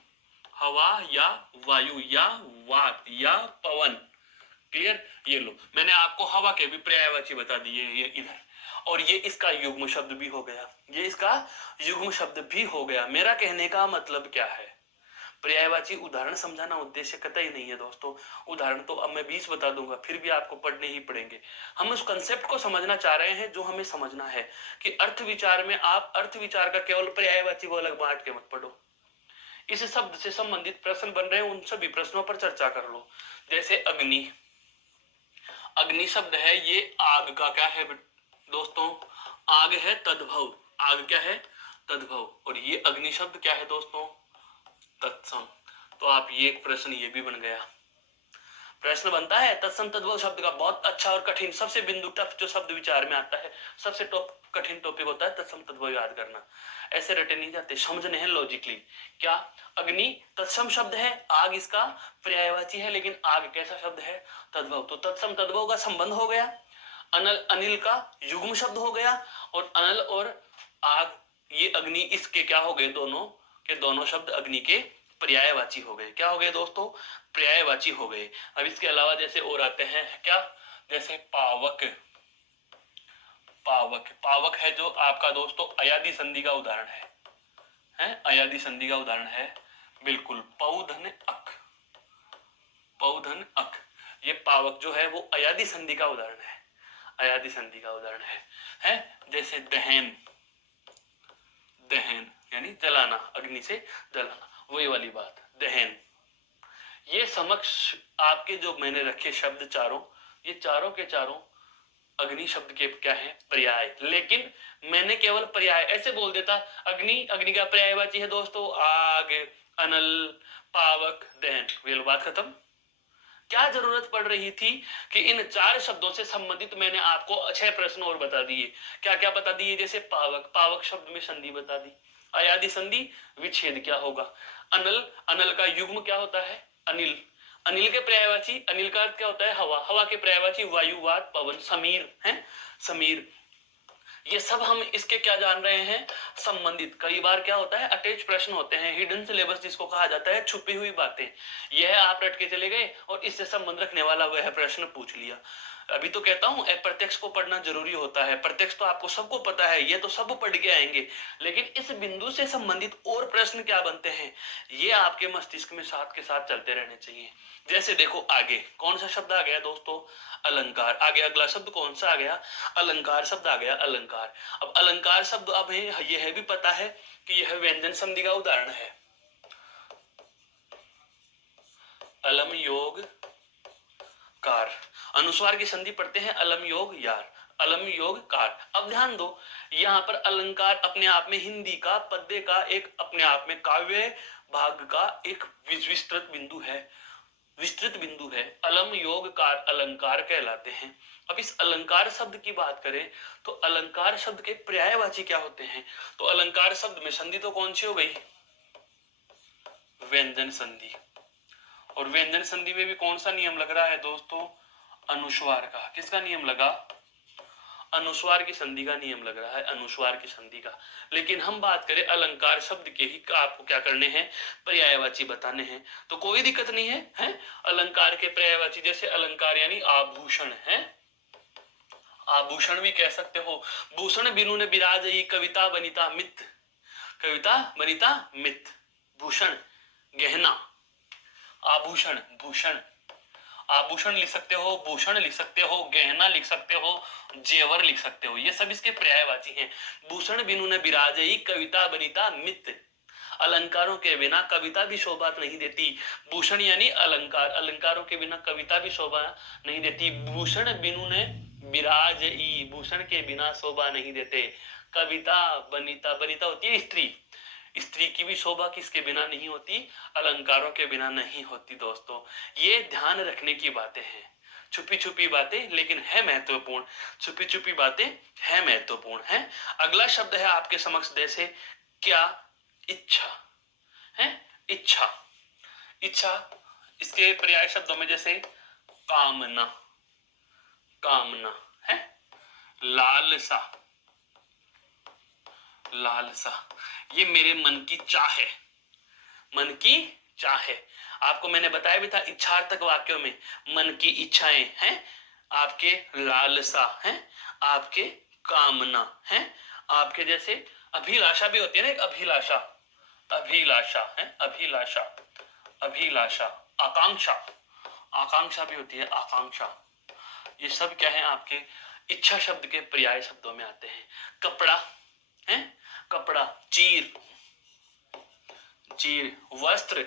हवा या वायु या वात या पवन। क्लियर, ये लो मैंने आपको हवा के भी पर्यायवाची बता दिए ये इधर, और ये इसका युग्म शब्द भी हो गया, ये इसका युग्म शब्द भी हो गया। मेरा कहने का मतलब क्या है, पर्यायवाची उदाहरण समझाना उद्देश्य कतई नहीं है दोस्तों। उदाहरण तो अब मैं 20 बता दूंगा, फिर भी आपको पढ़ने ही पड़ेंगे। हम उस कंसेप्ट को समझना चाह रहे हैं जो हमें समझना है कि अर्थ विचार में आप अर्थ विचार का केवल पर्यायवाची को अलग बांट के मत पढ़ो। इस शब्द से संबंधित प्रश्न बन रहे हैं, उन सभी प्रश्नों पर चर्चा कर लो। जैसे अग्नि, अग्नि शब्द है, ये आग का क्या है दोस्तों, आग है तद्भव, आग क्या है, तद्भव। और ये अग्नि शब्द क्या है दोस्तों, तत्सम। तो आप ये प्रश्न ये भी बन गया। प्रश्न बनता है तत्सम तद्भव शब्द का, बहुत अच्छा और कठिन, सबसे बिंदु टफ जो शब्द विचार में आता है, सबसे टॉप कठिन टॉपिक होता है तत्सम तद्भव याद करना। ऐसे रटे नहीं जाते, समझने हैं लॉजिकली। क्या अग्नि तत्सम शब्द है, आग इसका पर्यायवाची है, लेकिन आग कैसा शब्द है, तद्भव, तो तत्सम तद्भव का संबंध हो गया। अनल अनिल का युग्म शब्द हो गया, और अनल और आग ये अग्नि इसके क्या हो गए, दोनों के दोनों शब्द अग्नि के पर्यायवाची हो गए। क्या हो गए दोस्तों, पर्यायवाची हो गए। अब इसके अलावा जैसे और आते हैं क्या, जैसे पावक, पावक, पावक है जो आपका दोस्तों अयादी संधि का उदाहरण है अयादी संधि का उदाहरण है, बिल्कुल, पौधन अक, पौधन अक, ये पावक जो है वो अयादी संधि का उदाहरण है, अयादी संधि का उदाहरण है जैसे दहन, दहन यानी जलाना, अग्नि से जलाना, वही वाली बात, दहन। ये समक्ष आपके जो मैंने रखे शब्द चारों, ये चारों के चारों अग्नि शब्द के क्या है, पर्याय, लेकिन मैंने केवल पर्याय ऐसे बोल देता, अग्नि, अग्नि का पर्यायवाची है दोस्तों आग, अनल, पावक, दहन, ये बात खत्म। क्या जरूरत पड़ रही थी कि इन चार शब्दों से संबंधित मैंने आपको 6 प्रश्न और बता दिए। क्या क्या बता दिए, जैसे पावक, पावक शब्द में संधि बता दी, अयादि संधि, विच्छेद क्या होगा, अनल, अनल का युग्म क्या होता है, अनिल, अनिल के पर्यायवाची, अनिल का अर्थ क्या होता है, हवा, हवा के पर्यायवाची वायु, वात, पवन, समीर है, समीर। ये सब हम इसके क्या जान रहे हैं, संबंधित। कई बार क्या होता है, अटैच प्रश्न होते हैं, हिडन सिलेबस जिसको कहा जाता है, छुपी हुई बातें, यह आप रट के चले गए और इससे संबंध रखने वाला वह प्रश्न पूछ लिया। अभी तो कहता हूं प्रत्यक्ष को पढ़ना जरूरी होता है, प्रत्यक्ष तो आपको सबको पता है, ये तो सब पढ़ के आएंगे, लेकिन इस बिंदु से संबंधित और प्रश्न क्या बनते हैं, ये आपके मस्तिष्क में साथ के साथ चलते रहने चाहिए। जैसे देखो आगे कौन सा शब्द आ गया दोस्तों, अलंकार। आगे अगला शब्द कौन सा आ गया, अलंकार शब्द आ गया, अलंकार। अब अलंकार शब्द अब यह भी पता है कि यह व्यंजन संधि का उदाहरण है, अलम योग कार, अनुस्वार की संधि पढ़ते हैं अलम योग यार, अलम योग कार। अब ध्यान दो, यहाँ पर अलंकार अपने आप में हिंदी का पद्य का एक अपने आप में काव्य भाग का एक विस्तृत बिंदु है, विस्तृत बिंदु है। अलम योग कार अलंकार कहलाते हैं। अब इस अलंकार शब्द की बात करें तो अलंकार शब्द के पर्यायवाची क्या होते हैं, तो अलंकार शब्द में संधि तो कौन सी हो गई, व्यंजन संधि। और व्यंजन संधि में भी कौन सा नियम लग रहा है दोस्तों, अनुस्वार का। किसका नियम लगा, अनुस्वार की संधि का नियम लग रहा है, अनुस्वार की संधि का। लेकिन हम बात करें अलंकार शब्द के ही, आपको क्या करने हैं, पर्यायवाची बताने हैं, तो कोई दिक्कत नहीं है, अलंकार के पर्यायवाची, जैसे अलंकार यानी आभूषण है, आभूषण भी कह सकते हो, भूषण बिनु ने बिराजई कविता बनिता मित, कविता बनिता मित, भूषण गहना, आभूषण, भूषण, आभूषण लिख सकते हो, भूषण लिख सकते हो, गहना लिख सकते हो, जेवर लिख सकते हो, ये सब इसके पर्यायवाची हैं। भूषण बिनु न बिराजई कविता बनिता मित, अलंकारों के बिना कविता भी शोभा नहीं देती, भूषण यानी अलंकार, अलंकारों के बिना कविता भी शोभा नहीं देती। भूषण बिनु ने बिराजई, भूषण के बिना शोभा नहीं देते, कविता बनिता, बनिता होती है स्त्री, स्त्री की भी शोभा किसके बिना नहीं होती, अलंकारों के बिना नहीं होती। दोस्तों ये ध्यान रखने की बातें हैं, छुपी छुपी बातें लेकिन है महत्वपूर्ण, छुपी छुपी बातें है महत्वपूर्ण है। अगला शब्द है आपके समक्ष, जैसे क्या, इच्छा है, इच्छा, इच्छा, इसके पर्याय शब्दों में जैसे कामना, कामना है, लालसा, लालसा, ये मेरे मन की चाह है, मन की चाह है। आपको मैंने बताया भी था इच्छार्थक वाक्यों में मन की इच्छाएं हैं, आपके लालसा है, आपके कामना है, आपके जैसे अभिलाषा भी होती है ना, एक अभिलाषा, अभिलाषा है, अभिलाषा, अभिलाषा, आकांक्षा, आकांक्षा भी होती है, आकांक्षा। ये सब क्या है, आपके इच्छा शब्द के पर्याय शब्दों में आते हैं। कपड़ा है, कपड़ा, चीर, चीर, वस्त्र,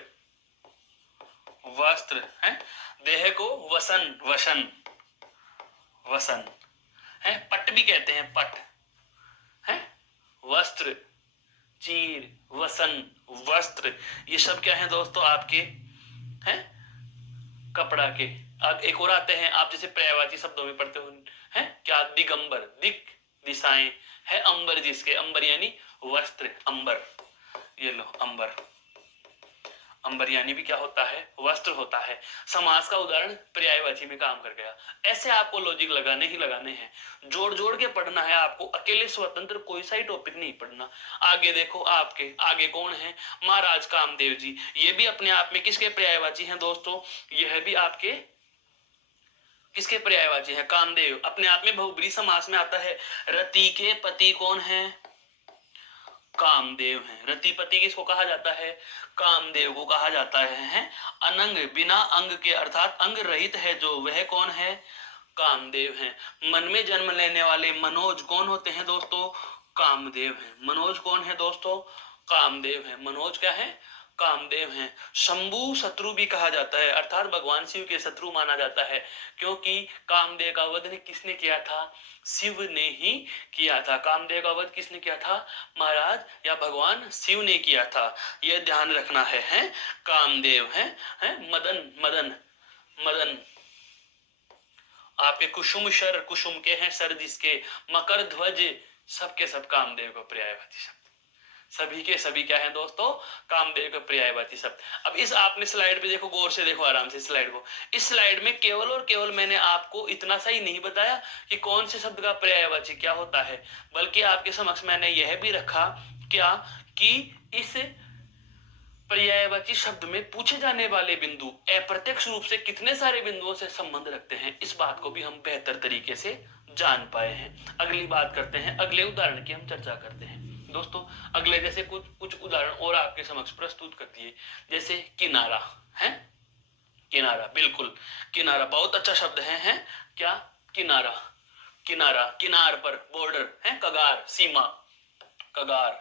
वस्त्र है, देह को वसन, वसन, वसन है, पट भी कहते हैं, पट है, वस्त्र, चीर, वसन, वस्त्र, ये सब क्या है दोस्तों आपके हैं, कपड़ा के अब एक और आते हैं, आप जैसे पर्यायवाची शब्दों में पढ़ते हो हैं क्या, दिगंबर, दिक दिशाएं है, अंबर जिसके, अंबर यानी वस्त्र, अंबर, ये लो अंबर, अंबर यानी भी क्या होता है, वस्त्र होता है। समास का उदाहरण पर्यायवाची में काम कर गया। ऐसे आपको लॉजिक लगाने ही लगाने हैं, जोड़ जोड़ के पढ़ना है आपको, अकेले स्वतंत्र कोई सा ही टॉपिक नहीं पढ़ना। आगे देखो, आपके आगे कौन है, महाराज कामदेव जी, ये भी अपने आप में किसके पर्यायवाची हैं दोस्तों, यह भी आपके किसके पर्यायवाची है, कामदेव, अपने आप में बहुब्रीहि समास में आता है। रति के पति कौन है, कामदेव हैं। रतिपति किसको कहा जाता है, कामदेव को कहा जाता है। अनंग बिना अंग के अर्थात अंग रहित है जो, वह कौन है, कामदेव हैं। मन में जन्म लेने वाले मनोज कौन होते हैं दोस्तों, कामदेव हैं। मनोज कौन है दोस्तों, कामदेव हैं। मनोज क्या है, कामदेव हैं। शंभु शत्रु भी कहा जाता है, अर्थात भगवान शिव के शत्रु माना जाता है, क्योंकि कामदेव का वध किसने किया था, शिव ने ही किया था। कामदेव का वध किसने किया था, महाराज या भगवान शिव ने किया था, यह ध्यान रखना है। कामदेव है मदन, मदन मदन आपके कुसुम शर, कुसुम के हैं सर जिसके, मकर ध्वज, सबके सब कामदेव को पर्यायवाची शब्द, सभी के सभी क्या है दोस्तों, कामदेव का पर्यायवाची शब्द। अब इस आपने स्लाइड पे देखो, गौर से देखो आराम से स्लाइड को। इस स्लाइड में केवल और केवल मैंने आपको इतना सा ही नहीं बताया कि कौन से शब्द का पर्यायवाची क्या होता है, बल्कि आपके समक्ष मैंने यह भी रखा क्या कि इस पर्यायवाची शब्द में पूछे जाने वाले बिंदु अप्रत्यक्ष रूप से कितने सारे बिंदुओं से संबंध रखते हैं, इस बात को भी हम बेहतर तरीके से जान पाए हैं। अगली बात करते हैं, अगले उदाहरण की हम चर्चा करते हैं दोस्तों। अगले जैसे कुछ उदाहरण और आपके समक्ष प्रस्तुत कर दिए, जैसे किनारा है, किनारा, बिल्कुल किनारा बहुत अच्छा शब्द है क्या, किनारा, किनारा, किनार पर, बॉर्डर है, कगार, सीमा, कगार,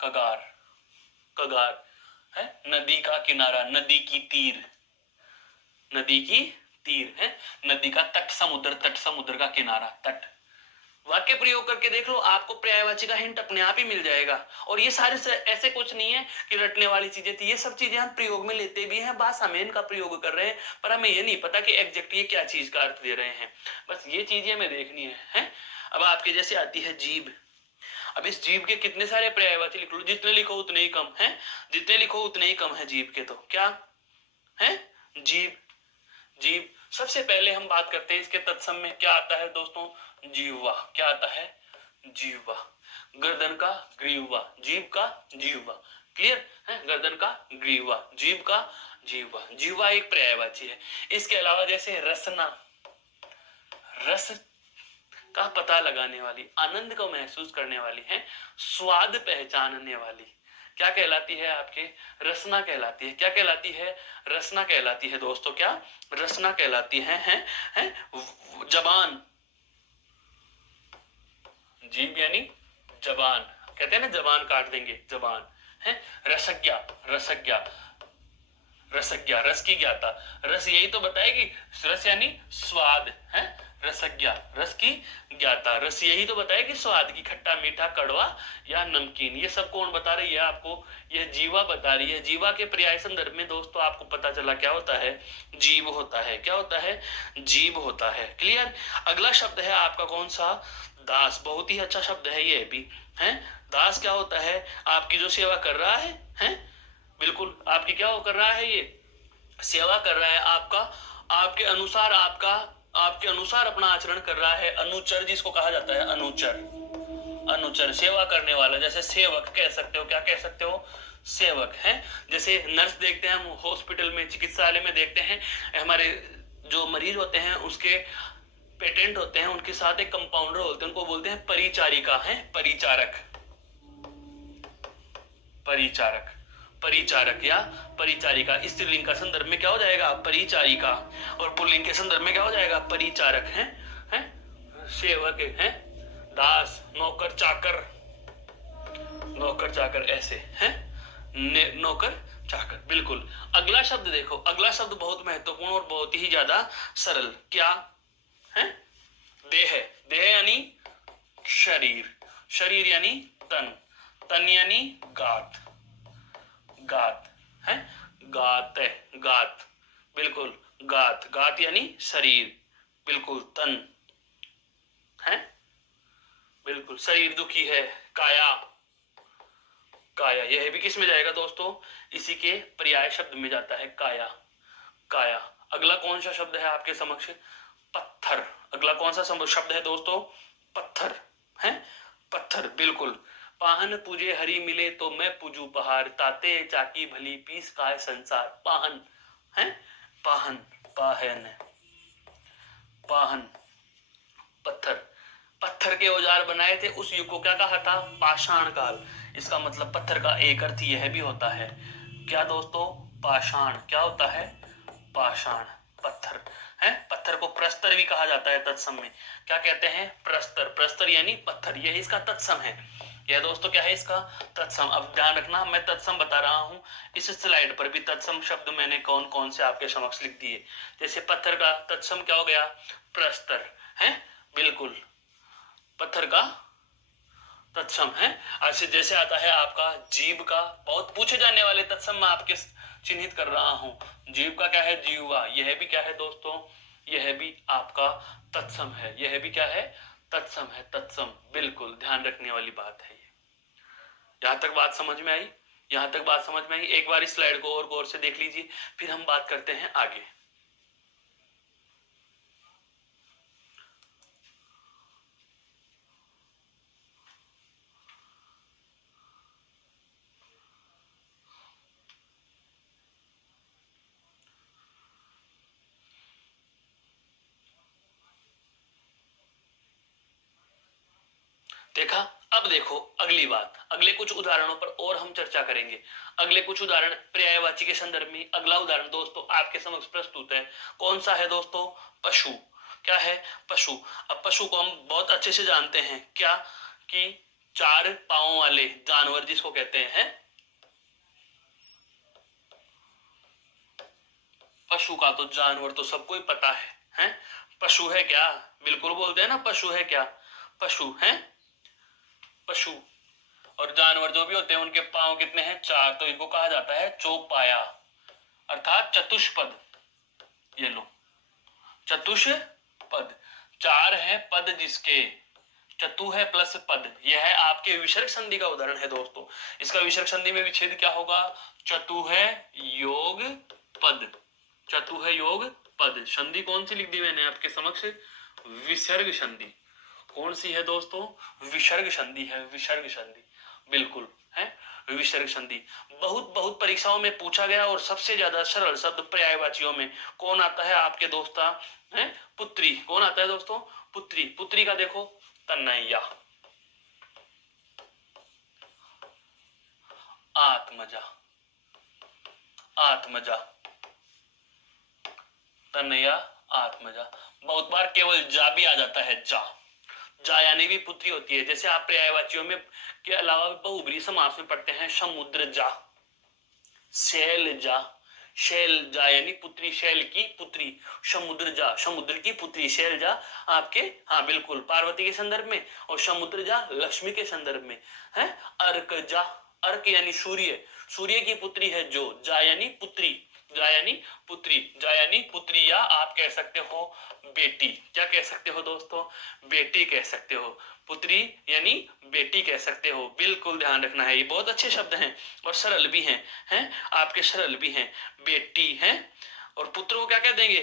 कगार, कगार है, नदी का किनारा, नदी की तीर, नदी की तीर है, नदी का तट, समुद्र, तट समुद्र का किनारा, तट। वाक्य प्रयोग करके देख लो, आपको पर्यायवाची का हिंट अपने आप ही मिल जाएगा। और ये सारे ऐसे कुछ नहीं है कि रटने वाली चीजें थी, ये सब चीजें हम प्रयोग में लेते भी हैं, भाषा में इनका प्रयोग कर रहे हैं, पर हमें ये नहीं पता कि एग्जैक्ट ये क्या चीज का अर्थ दे रहे हैं, बस ये चीजें हमें देखनी है? अब आपके जैसे आती है जीभ। अब इस जीभ के कितने सारे पर्यायवाची लिख लो, जितने लिखो उतने ही कम है, जितने लिखो उतने ही कम है जीभ के। तो क्या है, जीभ, जीभ। सबसे पहले हम बात करते हैं इसके तत्सम में क्या आता है दोस्तों, जीवा, क्या आता है, जीवा, गर्दन का ग्रीवा, जीभ का जीवा, क्लियर है, गर्दन का ग्रीवा, जीभ का जीवा, जीवा एक पर्यायवाची है। इसके अलावा जैसे रसना, रस का पता लगाने वाली, आनंद को महसूस करने वाली है, स्वाद पहचानने वाली, क्या कहलाती है आपके, रसना कहलाती है। क्या कहलाती है, रसना कहलाती है दोस्तों, क्या रसना कहलाती है जबान, जीभ यानी जबान, कहते हैं ना जबान काट देंगे, जबान है। रसज्ञा, रसज्ञा, रसज्ञा, रस की ज्ञाता, रस यही तो बताएगी, रस यानी स्वाद है, रसज्ञा, रस की ज्ञाता, रस यही तो बताएगी स्वाद की, खट्टा मीठा कड़वा या नमकीन, ये सब कौन बता रही है आपको, ये जीवा बता रही है। जीवा के पर्याय संदर्भ में दोस्तों आपको पता चला क्या होता है, जीव होता है, क्या होता है, जीव होता है, क्लियर। अगला शब्द है आपका कौन सा, दास, बहुत ही अच्छा शब्द है ये भी है। दास क्या होता है, आपकी जो सेवा कर रहा है, बिल्कुल आपकी क्या वो कर रहा है, ये सेवा कर रहा है, आपका आपके अनुसार, आपके अनुसार अपना आचरण कर रहा है। अनुचर जिसको कहा जाता है, अनुचर, अनुचर सेवा करने वाला, जैसे सेवक कह सकते हो, क्या कह सकते हो, सेवक है। जैसे नर्स देखते हैं हम हॉस्पिटल में, चिकित्सालय में देखते हैं, हमारे जो मरीज होते हैं उसके पेटेंट होते हैं, उनके साथ एक कंपाउंडर होते हैं, उनको बोलते हैं परिचारिका, है परिचारक, परिचारक, परिचारक या परिचारिका। स्त्रीलिंग का संदर्भ में क्या हो जाएगा, परिचारिका, और पुल्लिंग के संदर्भ में क्या हो जाएगा, परिचारक है, सेवक है, दास, नौकर चाकर, नौकर चाकर ऐसे है, नौकर चाकर, बिल्कुल। अगला शब्द देखो, अगला शब्द बहुत महत्वपूर्ण और बहुत ही ज्यादा सरल, क्या है, देह, देह यानी शरीर, शरीर यानी तन, तन यानी गात, गात है, गात है, गात, बिल्कुल गात, गात यानी शरीर, बिल्कुल तन है, बिल्कुल शरीर दुखी है, काया, काया यह भी किस में जाएगा दोस्तों, इसी के पर्याय शब्द में जाता है, काया, काया। अगला कौन सा शब्द है आपके समक्ष, पत्थर। अगला कौन सा शब्द है दोस्तों, पत्थर है, पत्थर, बिल्कुल। पाहन पूजे हरि मिले तो मैं पूजू पहाड़, ताते चाकी भली पीस काय संसार, पाहन है, पाहन, पाहन, पाहन, पत्थर, पत्थर के औजार बनाए थे उस युग को क्या कहा था, पाषाण काल। इसका मतलब पत्थर का एक अर्थ यह भी होता है, क्या दोस्तों, पाषाण, क्या होता है, पाषाण, पत्थर है। पत्थर को प्रस्तर भी कहा जाता है तत्सम में, क्या कहते हैं, प्रस्तर, प्रस्तर यानी पत्थर, यह इसका तत्सम है। यह दोस्तों क्या है, इसका तत्सम। अब ध्यान रखना, मैं तत्सम बता रहा हूं, इस स्लाइड पर भी तत्सम शब्द मैंने कौन कौन से आपके समक्ष लिख दिए। जैसे पत्थर का तत्सम क्या हो गया, प्रस्तर है, बिल्कुल, पत्थर का तत्सम है। ऐसे जैसे आता है आपका जीव का, बहुत पूछे जाने वाले तत्सम मैं आपके चिन्हित कर रहा हूं। जीव का क्या है, जीवा, यह भी क्या है दोस्तों, यह भी आपका तत्सम है, यह भी क्या है, तत्सम है, तत्सम, बिल्कुल ध्यान रखने वाली बात है ये। यहां तक बात समझ में आई, यहां तक बात समझ में आई। एक बार इस स्लाइड को और गौर से देख लीजिए, फिर हम बात करते हैं आगे। देखा, अब देखो अगली बात, अगले कुछ उदाहरणों पर और हम चर्चा करेंगे। अगले कुछ उदाहरण पर्यायवाची के संदर्भ में। अगला उदाहरण दोस्तों आपके समक्ष प्रस्तुत है, कौन सा है दोस्तों, पशु। क्या है, पशु। अब पशु को हम बहुत अच्छे से जानते हैं, क्या, कि चार पांवों वाले जानवर जिसको कहते हैं, पशु का तो जानवर तो सबको ही पता है? पशु है क्या, बिल्कुल बोलते हैं ना, पशु है क्या, पशु है, पशु। और जानवर जो भी होते हैं उनके पांव कितने हैं, चार, तो इनको कहा जाता है चौपाया, अर्थात चतुष्पद। ये लो, चतुष्पद, चार है पद जिसके, चतु है प्लस पद, यह है आपके विसर्ग संधि का उदाहरण है दोस्तों। इसका विसर्ग संधि में विच्छेद क्या होगा, चतु है योग पद, चतु है योग पद। संधि कौन सी लिख दी मैंने आपके समक्ष, विसर्ग संधि। कौन सी है दोस्तों, विसर्ग संधि है, विसर्ग संधि, बिल्कुल है, विसर्ग संधि। बहुत बहुत परीक्षाओं में पूछा गया और सबसे ज्यादा सरल शब्द पर्यायवाचियों में कौन आता है आपके दोस्ता, है पुत्री। कौन आता है दोस्तों, पुत्री। पुत्री का देखो, तनया, आत्मजा, आत्मजा, तनया, आत्मजा। बहुत बार केवल जा भी आ जाता है, जा, जा यानी भी पुत्री होती है। जैसे आप पर्यायवाचियों में के अलावा बहुब्रीहि समास में पढ़ते हैं, समुद्र जा, शैल जा, शैल जा यानी पुत्री, शैल की पुत्री, समुद्र जा, समुद्र की पुत्री, शैल जा आपके, हाँ बिल्कुल, पार्वती के संदर्भ में, और समुद्र जा लक्ष्मी के संदर्भ में है। अर्क जा, अर्क यानी सूर्य, सूर्य की पुत्री है जो, जा यानी पुत्री, जा यानी पुत्री, जा यानी पुत्री, या आप कह सकते हो बेटी। क्या कह सकते हो दोस्तों, बेटी कह सकते हो। पुत्री यानी बेटी कह सकते हो, बिल्कुल ध्यान रखना है। ये बहुत अच्छे शब्द हैं और सरल भी हैं आपके, सरल भी हैं, बेटी है। और पुत्र को क्या कह देंगे,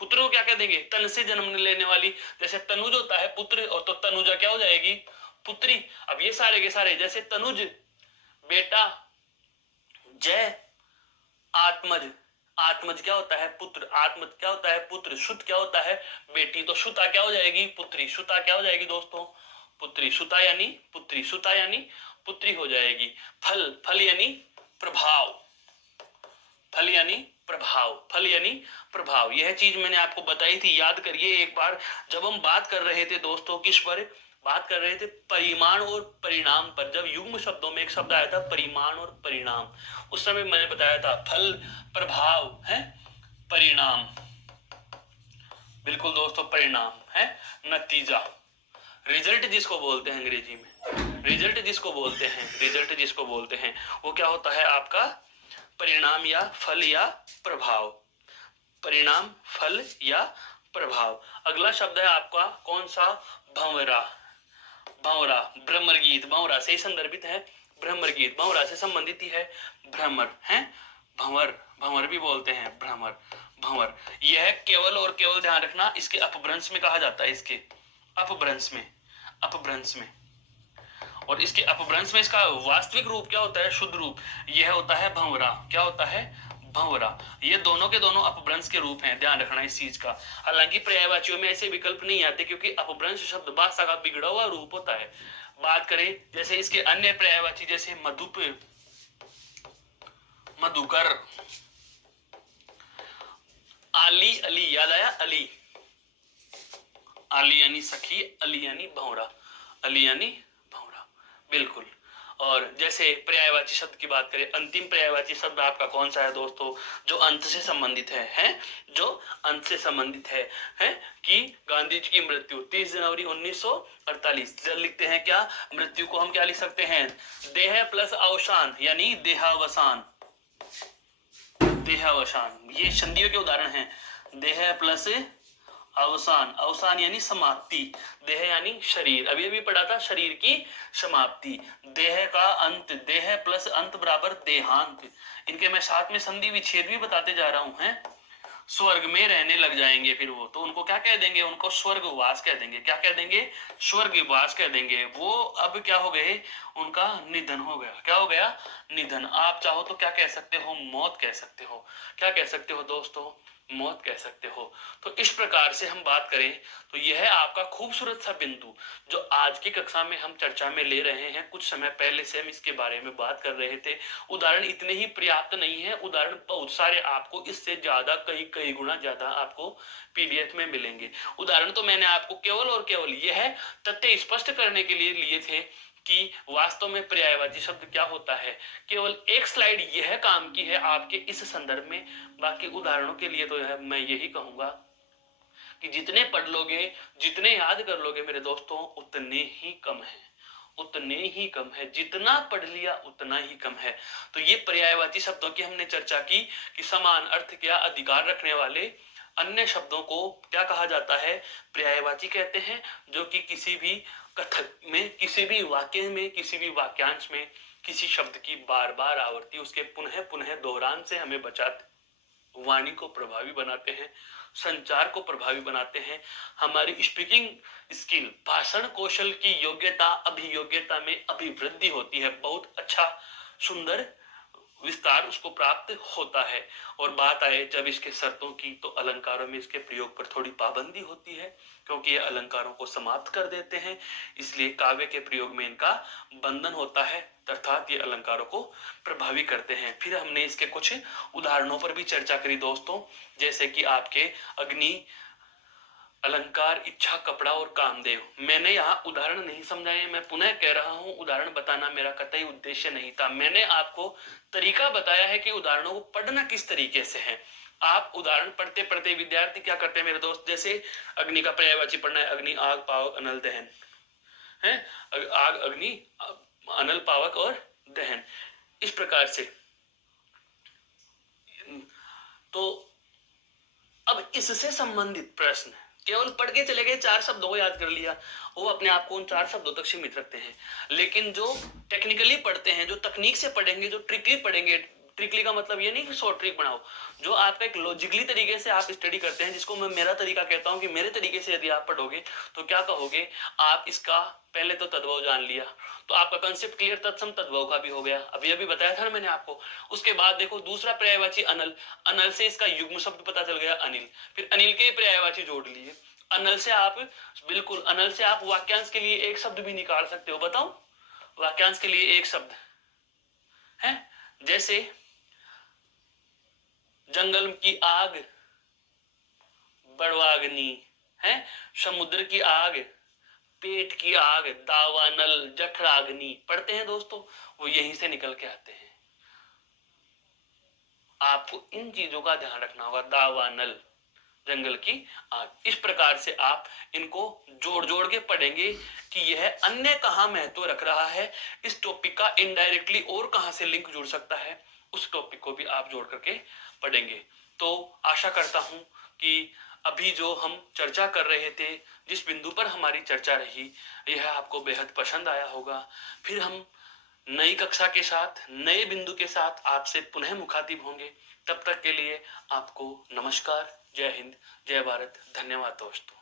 पुत्र को क्या कह देंगे, तन से जन्म लेने वाली। जैसे तनुज होता है पुत्र, और तो तनुजा क्या हो जाएगी, पुत्री। अब ये सारे के सारे, जैसे तनुज बेटा, जय आत्मज, आत्मज क्या होता है, पुत्र, आत्मज क्या होता है, पुत्र। सुत क्या होता है, बेटी, तो सुता क्या हो जाएगी, पुत्री। सुता क्या हो जाएगी दोस्तों, पुत्री। सुता यानी पुत्री, सुता यानी पुत्री हो जाएगी। फल, फल यानी प्रभाव, फल यानी प्रभाव, फल यानी प्रभाव। यह चीज मैंने आपको बताई थी, याद करिए एक बार, जब हम बात कर रहे थे दोस्तों, किस पर बात कर रहे थे, परिमाण और परिणाम पर। जब युग्म शब्दों में एक शब्द आया था परिमाण और परिणाम, उस समय मैंने बताया था फल, प्रभाव है, परिणाम, बिल्कुल दोस्तों, परिणाम है, नतीजा, रिजल्ट जिसको बोलते हैं अंग्रेजी में, रिजल्ट जिसको बोलते हैं, रिजल्ट जिसको बोलते हैं, वो क्या होता है आपका, परिणाम या फल या प्रभाव। परिणाम, फल या प्रभाव। अगला शब्द है आपका कौन सा? भंवरा। भंवरा, भ्रमर गीत, भंवरा से संदर्भित है। भ्रमर गीत भंवरा से संबंधित ही है। भ्रमर है, भंवर, भंवर भी बोलते हैं, भ्रमर, भंवर। यह केवल और केवल ध्यान रखना, इसके अपभ्रंश में कहा जाता है, इसके अपभ्रंश में, अपभ्रंश में। और इसके अपभ्रंश में इसका वास्तविक रूप क्या होता है? शुद्ध रूप, यह होता है भंवरा। क्या होता है? भंवरा। ये दोनों के दोनों अपभ्रंश के रूप हैं, ध्यान रखना इस चीज का। हालांकि पर्यायवाचियों में ऐसे विकल्प नहीं आते, क्योंकि अपभ्रंश शब्द भाषा का बिगड़ा हुआ रूप होता है। बात करें जैसे इसके अन्य पर्यायवाची, जैसे मधुप, मधुकर, आली, अली, याद आया? अली, आली यानी सखी, अली यानी भंवरा, अली यानी भंवरा, बिल्कुल। और जैसे पर्यायवाची शब्द की बात करें, अंतिम पर्यायवाची शब्द आपका कौन सा है दोस्तों? जो अंत से संबंधित है? जो अंत से संबंधित है कि गांधी जी की मृत्यु 30 जनवरी 1948। जब लिखते हैं क्या मृत्यु को? हम क्या लिख सकते हैं? देह प्लस अवसान, यानी देहावसान, देहावसान। ये संधियों के उदाहरण हैं। देह प्लस अवसान, अवसान यानी समाप्ति, देह यानी शरीर, अभी अभी पढ़ा था, शरीर की समाप्ति। देह का अंत, देह प्लस अंत बराबर देहांत। इनके मैं साथ में संधि विच्छेद भी बताते जा रहा हूं। है स्वर्ग में रहने लग जाएंगे फिर वो, तो उनको क्या कह देंगे? उनको स्वर्गवास कह देंगे। क्या कह देंगे? स्वर्गवास कह देंगे। वो अब क्या हो गए? उनका निधन हो गया। क्या हो गया? निधन। आप चाहो तो क्या कह सकते हो? मौत कह सकते हो। क्या कह सकते हो दोस्तों? मौत कह सकते हो। तो इस प्रकार से हम बात करें तो यह आपका खूबसूरत सा बिंदु जो आज की कक्षा में हम चर्चा में ले रहे हैं, कुछ समय पहले से हम इसके बारे में बात कर रहे थे। उदाहरण इतने ही पर्याप्त नहीं है, उदाहरण बहुत सारे आपको इससे ज्यादा, कई कई गुना ज्यादा आपको पीडीएफ में मिलेंगे। उदाहरण तो मैंने आपको केवल और केवल यह तथ्य स्पष्ट करने के लिए लिए थे कि वास्तव में पर्यायवाची शब्द क्या होता है। केवल एक स्लाइड यह काम की है आपके इस संदर्भ में। बाकी उदाहरणों के लिए तो मैं यही कहूंगा कि जितने पढ़ लोगे, जितने याद कर लोगे मेरे दोस्तों, उतने ही कम है, उतने ही कम है। जितना पढ़ लिया उतना ही कम है। तो ये पर्यायवाची शब्दों की हमने चर्चा की कि समान अर्थ क्या अधिकार रखने वाले अन्य शब्दों को क्या कहा जाता है? पर्यायवाची कहते हैं, जो कि किसी भी कथक में, किसी भी वाक्य में, किसी भी वाक्यांश में किसी शब्द की बार बार आवृत्ति, उसके पुनः पुनः दोहरान से हमें बचाते, वाणी को प्रभावी बनाते हैं, संचार को प्रभावी बनाते हैं। हमारी स्पीकिंग स्किल, भाषण कौशल की योग्यता, अभियोग्यता में अभिवृद्धि होती है। बहुत अच्छा सुंदर विस्तार उसको प्राप्त होता है। और बात आए जब इसके शर्तों की, तो अलंकारों में इसके प्रयोग पर थोड़ी पाबंदी होती है, क्योंकि ये अलंकारों को समाप्त कर देते हैं, इसलिए काव्य के प्रयोग में इनका बंधन होता है, अर्थात ये अलंकारों को प्रभावी करते हैं। फिर हमने इसके कुछ उदाहरणों पर भी चर्चा करी दोस्तों, जैसे कि आपके अग्नि, अलंकार, इच्छा, कपड़ा और कामदेव। मैंने यहाँ उदाहरण नहीं समझाए, मैं पुनः कह रहा हूँ, उदाहरण बताना मेरा कतई उद्देश्य नहीं था। मैंने आपको तरीका बताया है कि उदाहरणों को पढ़ना किस तरीके से है। आप उदाहरण पढ़ते पढ़ते, विद्यार्थी क्या करते हैं मेरे दोस्त, जैसे अग्नि का पर्यायवाची पढ़ना है, अग्नि, आग, पावक, अनल, दहन है। आग, अग्नि, अनल, पावक और दहन, इस प्रकार से। तो अब इससे संबंधित प्रश्न केवल पढ़ के चले गए, 4 शब्दों को याद कर लिया, वो अपने आप को उन 4 शब्दों तक सीमित रखते हैं। लेकिन जो टेक्निकली पढ़ते हैं, जो तकनीक से पढ़ेंगे, जो ट्रिकली पढ़ेंगे, ट्रिकली का मतलब ये नहीं कि शॉर्ट ट्रिक बनाओ, जो आपका एक लॉजिकली तरीके से आप स्टडी करते हैं, जिसको मैं मेरा तरीका कहता हूं कि मेरे तरीके से यदि आप पढ़ोगे तो क्या कहोगे आप, इसका पहले तो तद्भव जान लिया, तो आपका कंसेप्ट क्लियर, तत्सम तद्भव का भी हो गया, अभी अभी बताया था ना मैंने आपको। उसके बाद देखो दूसरा पर्यायवाची अनल, अनल से इसका युग्म शब्द पता चल गया अनिल, फिर अनिल के पर्यायवाची जोड़ लिए। अनल से आप, बिल्कुल अनल से आप वाक्यांश के लिए एक शब्द भी निकाल सकते हो। बताओ वाक्यांश के लिए एक शब्द है, जैसे जंगल की आग बड़वाग्नि है, समुद्र की आग, पेट की आग दावानल, जठराग्नि। पढ़ते हैं दोस्तों, वो यहीं से निकल के आते हैं। आपको इन चीजों का ध्यान रखना होगा, दावानल, जंगल की आग। इस प्रकार से आप इनको जोड़ जोड़ के पढ़ेंगे कि यह अन्य कहाँ महत्व रख रहा है, इस टॉपिक का इनडायरेक्टली और कहां से लिंक जुड़ सकता है, उस टॉपिक को भी आप जोड़ करके पढ़ेंगे। तो आशा करता हूँ कि अभी जो हम चर्चा कर रहे थे, जिस बिंदु पर हमारी चर्चा रही, यह आपको बेहद पसंद आया होगा। फिर हम नई कक्षा के साथ, नए बिंदु के साथ आपसे पुनः मुखातिब होंगे। तब तक के लिए आपको नमस्कार, जय हिंद, जय भारत, धन्यवाद दोस्तों।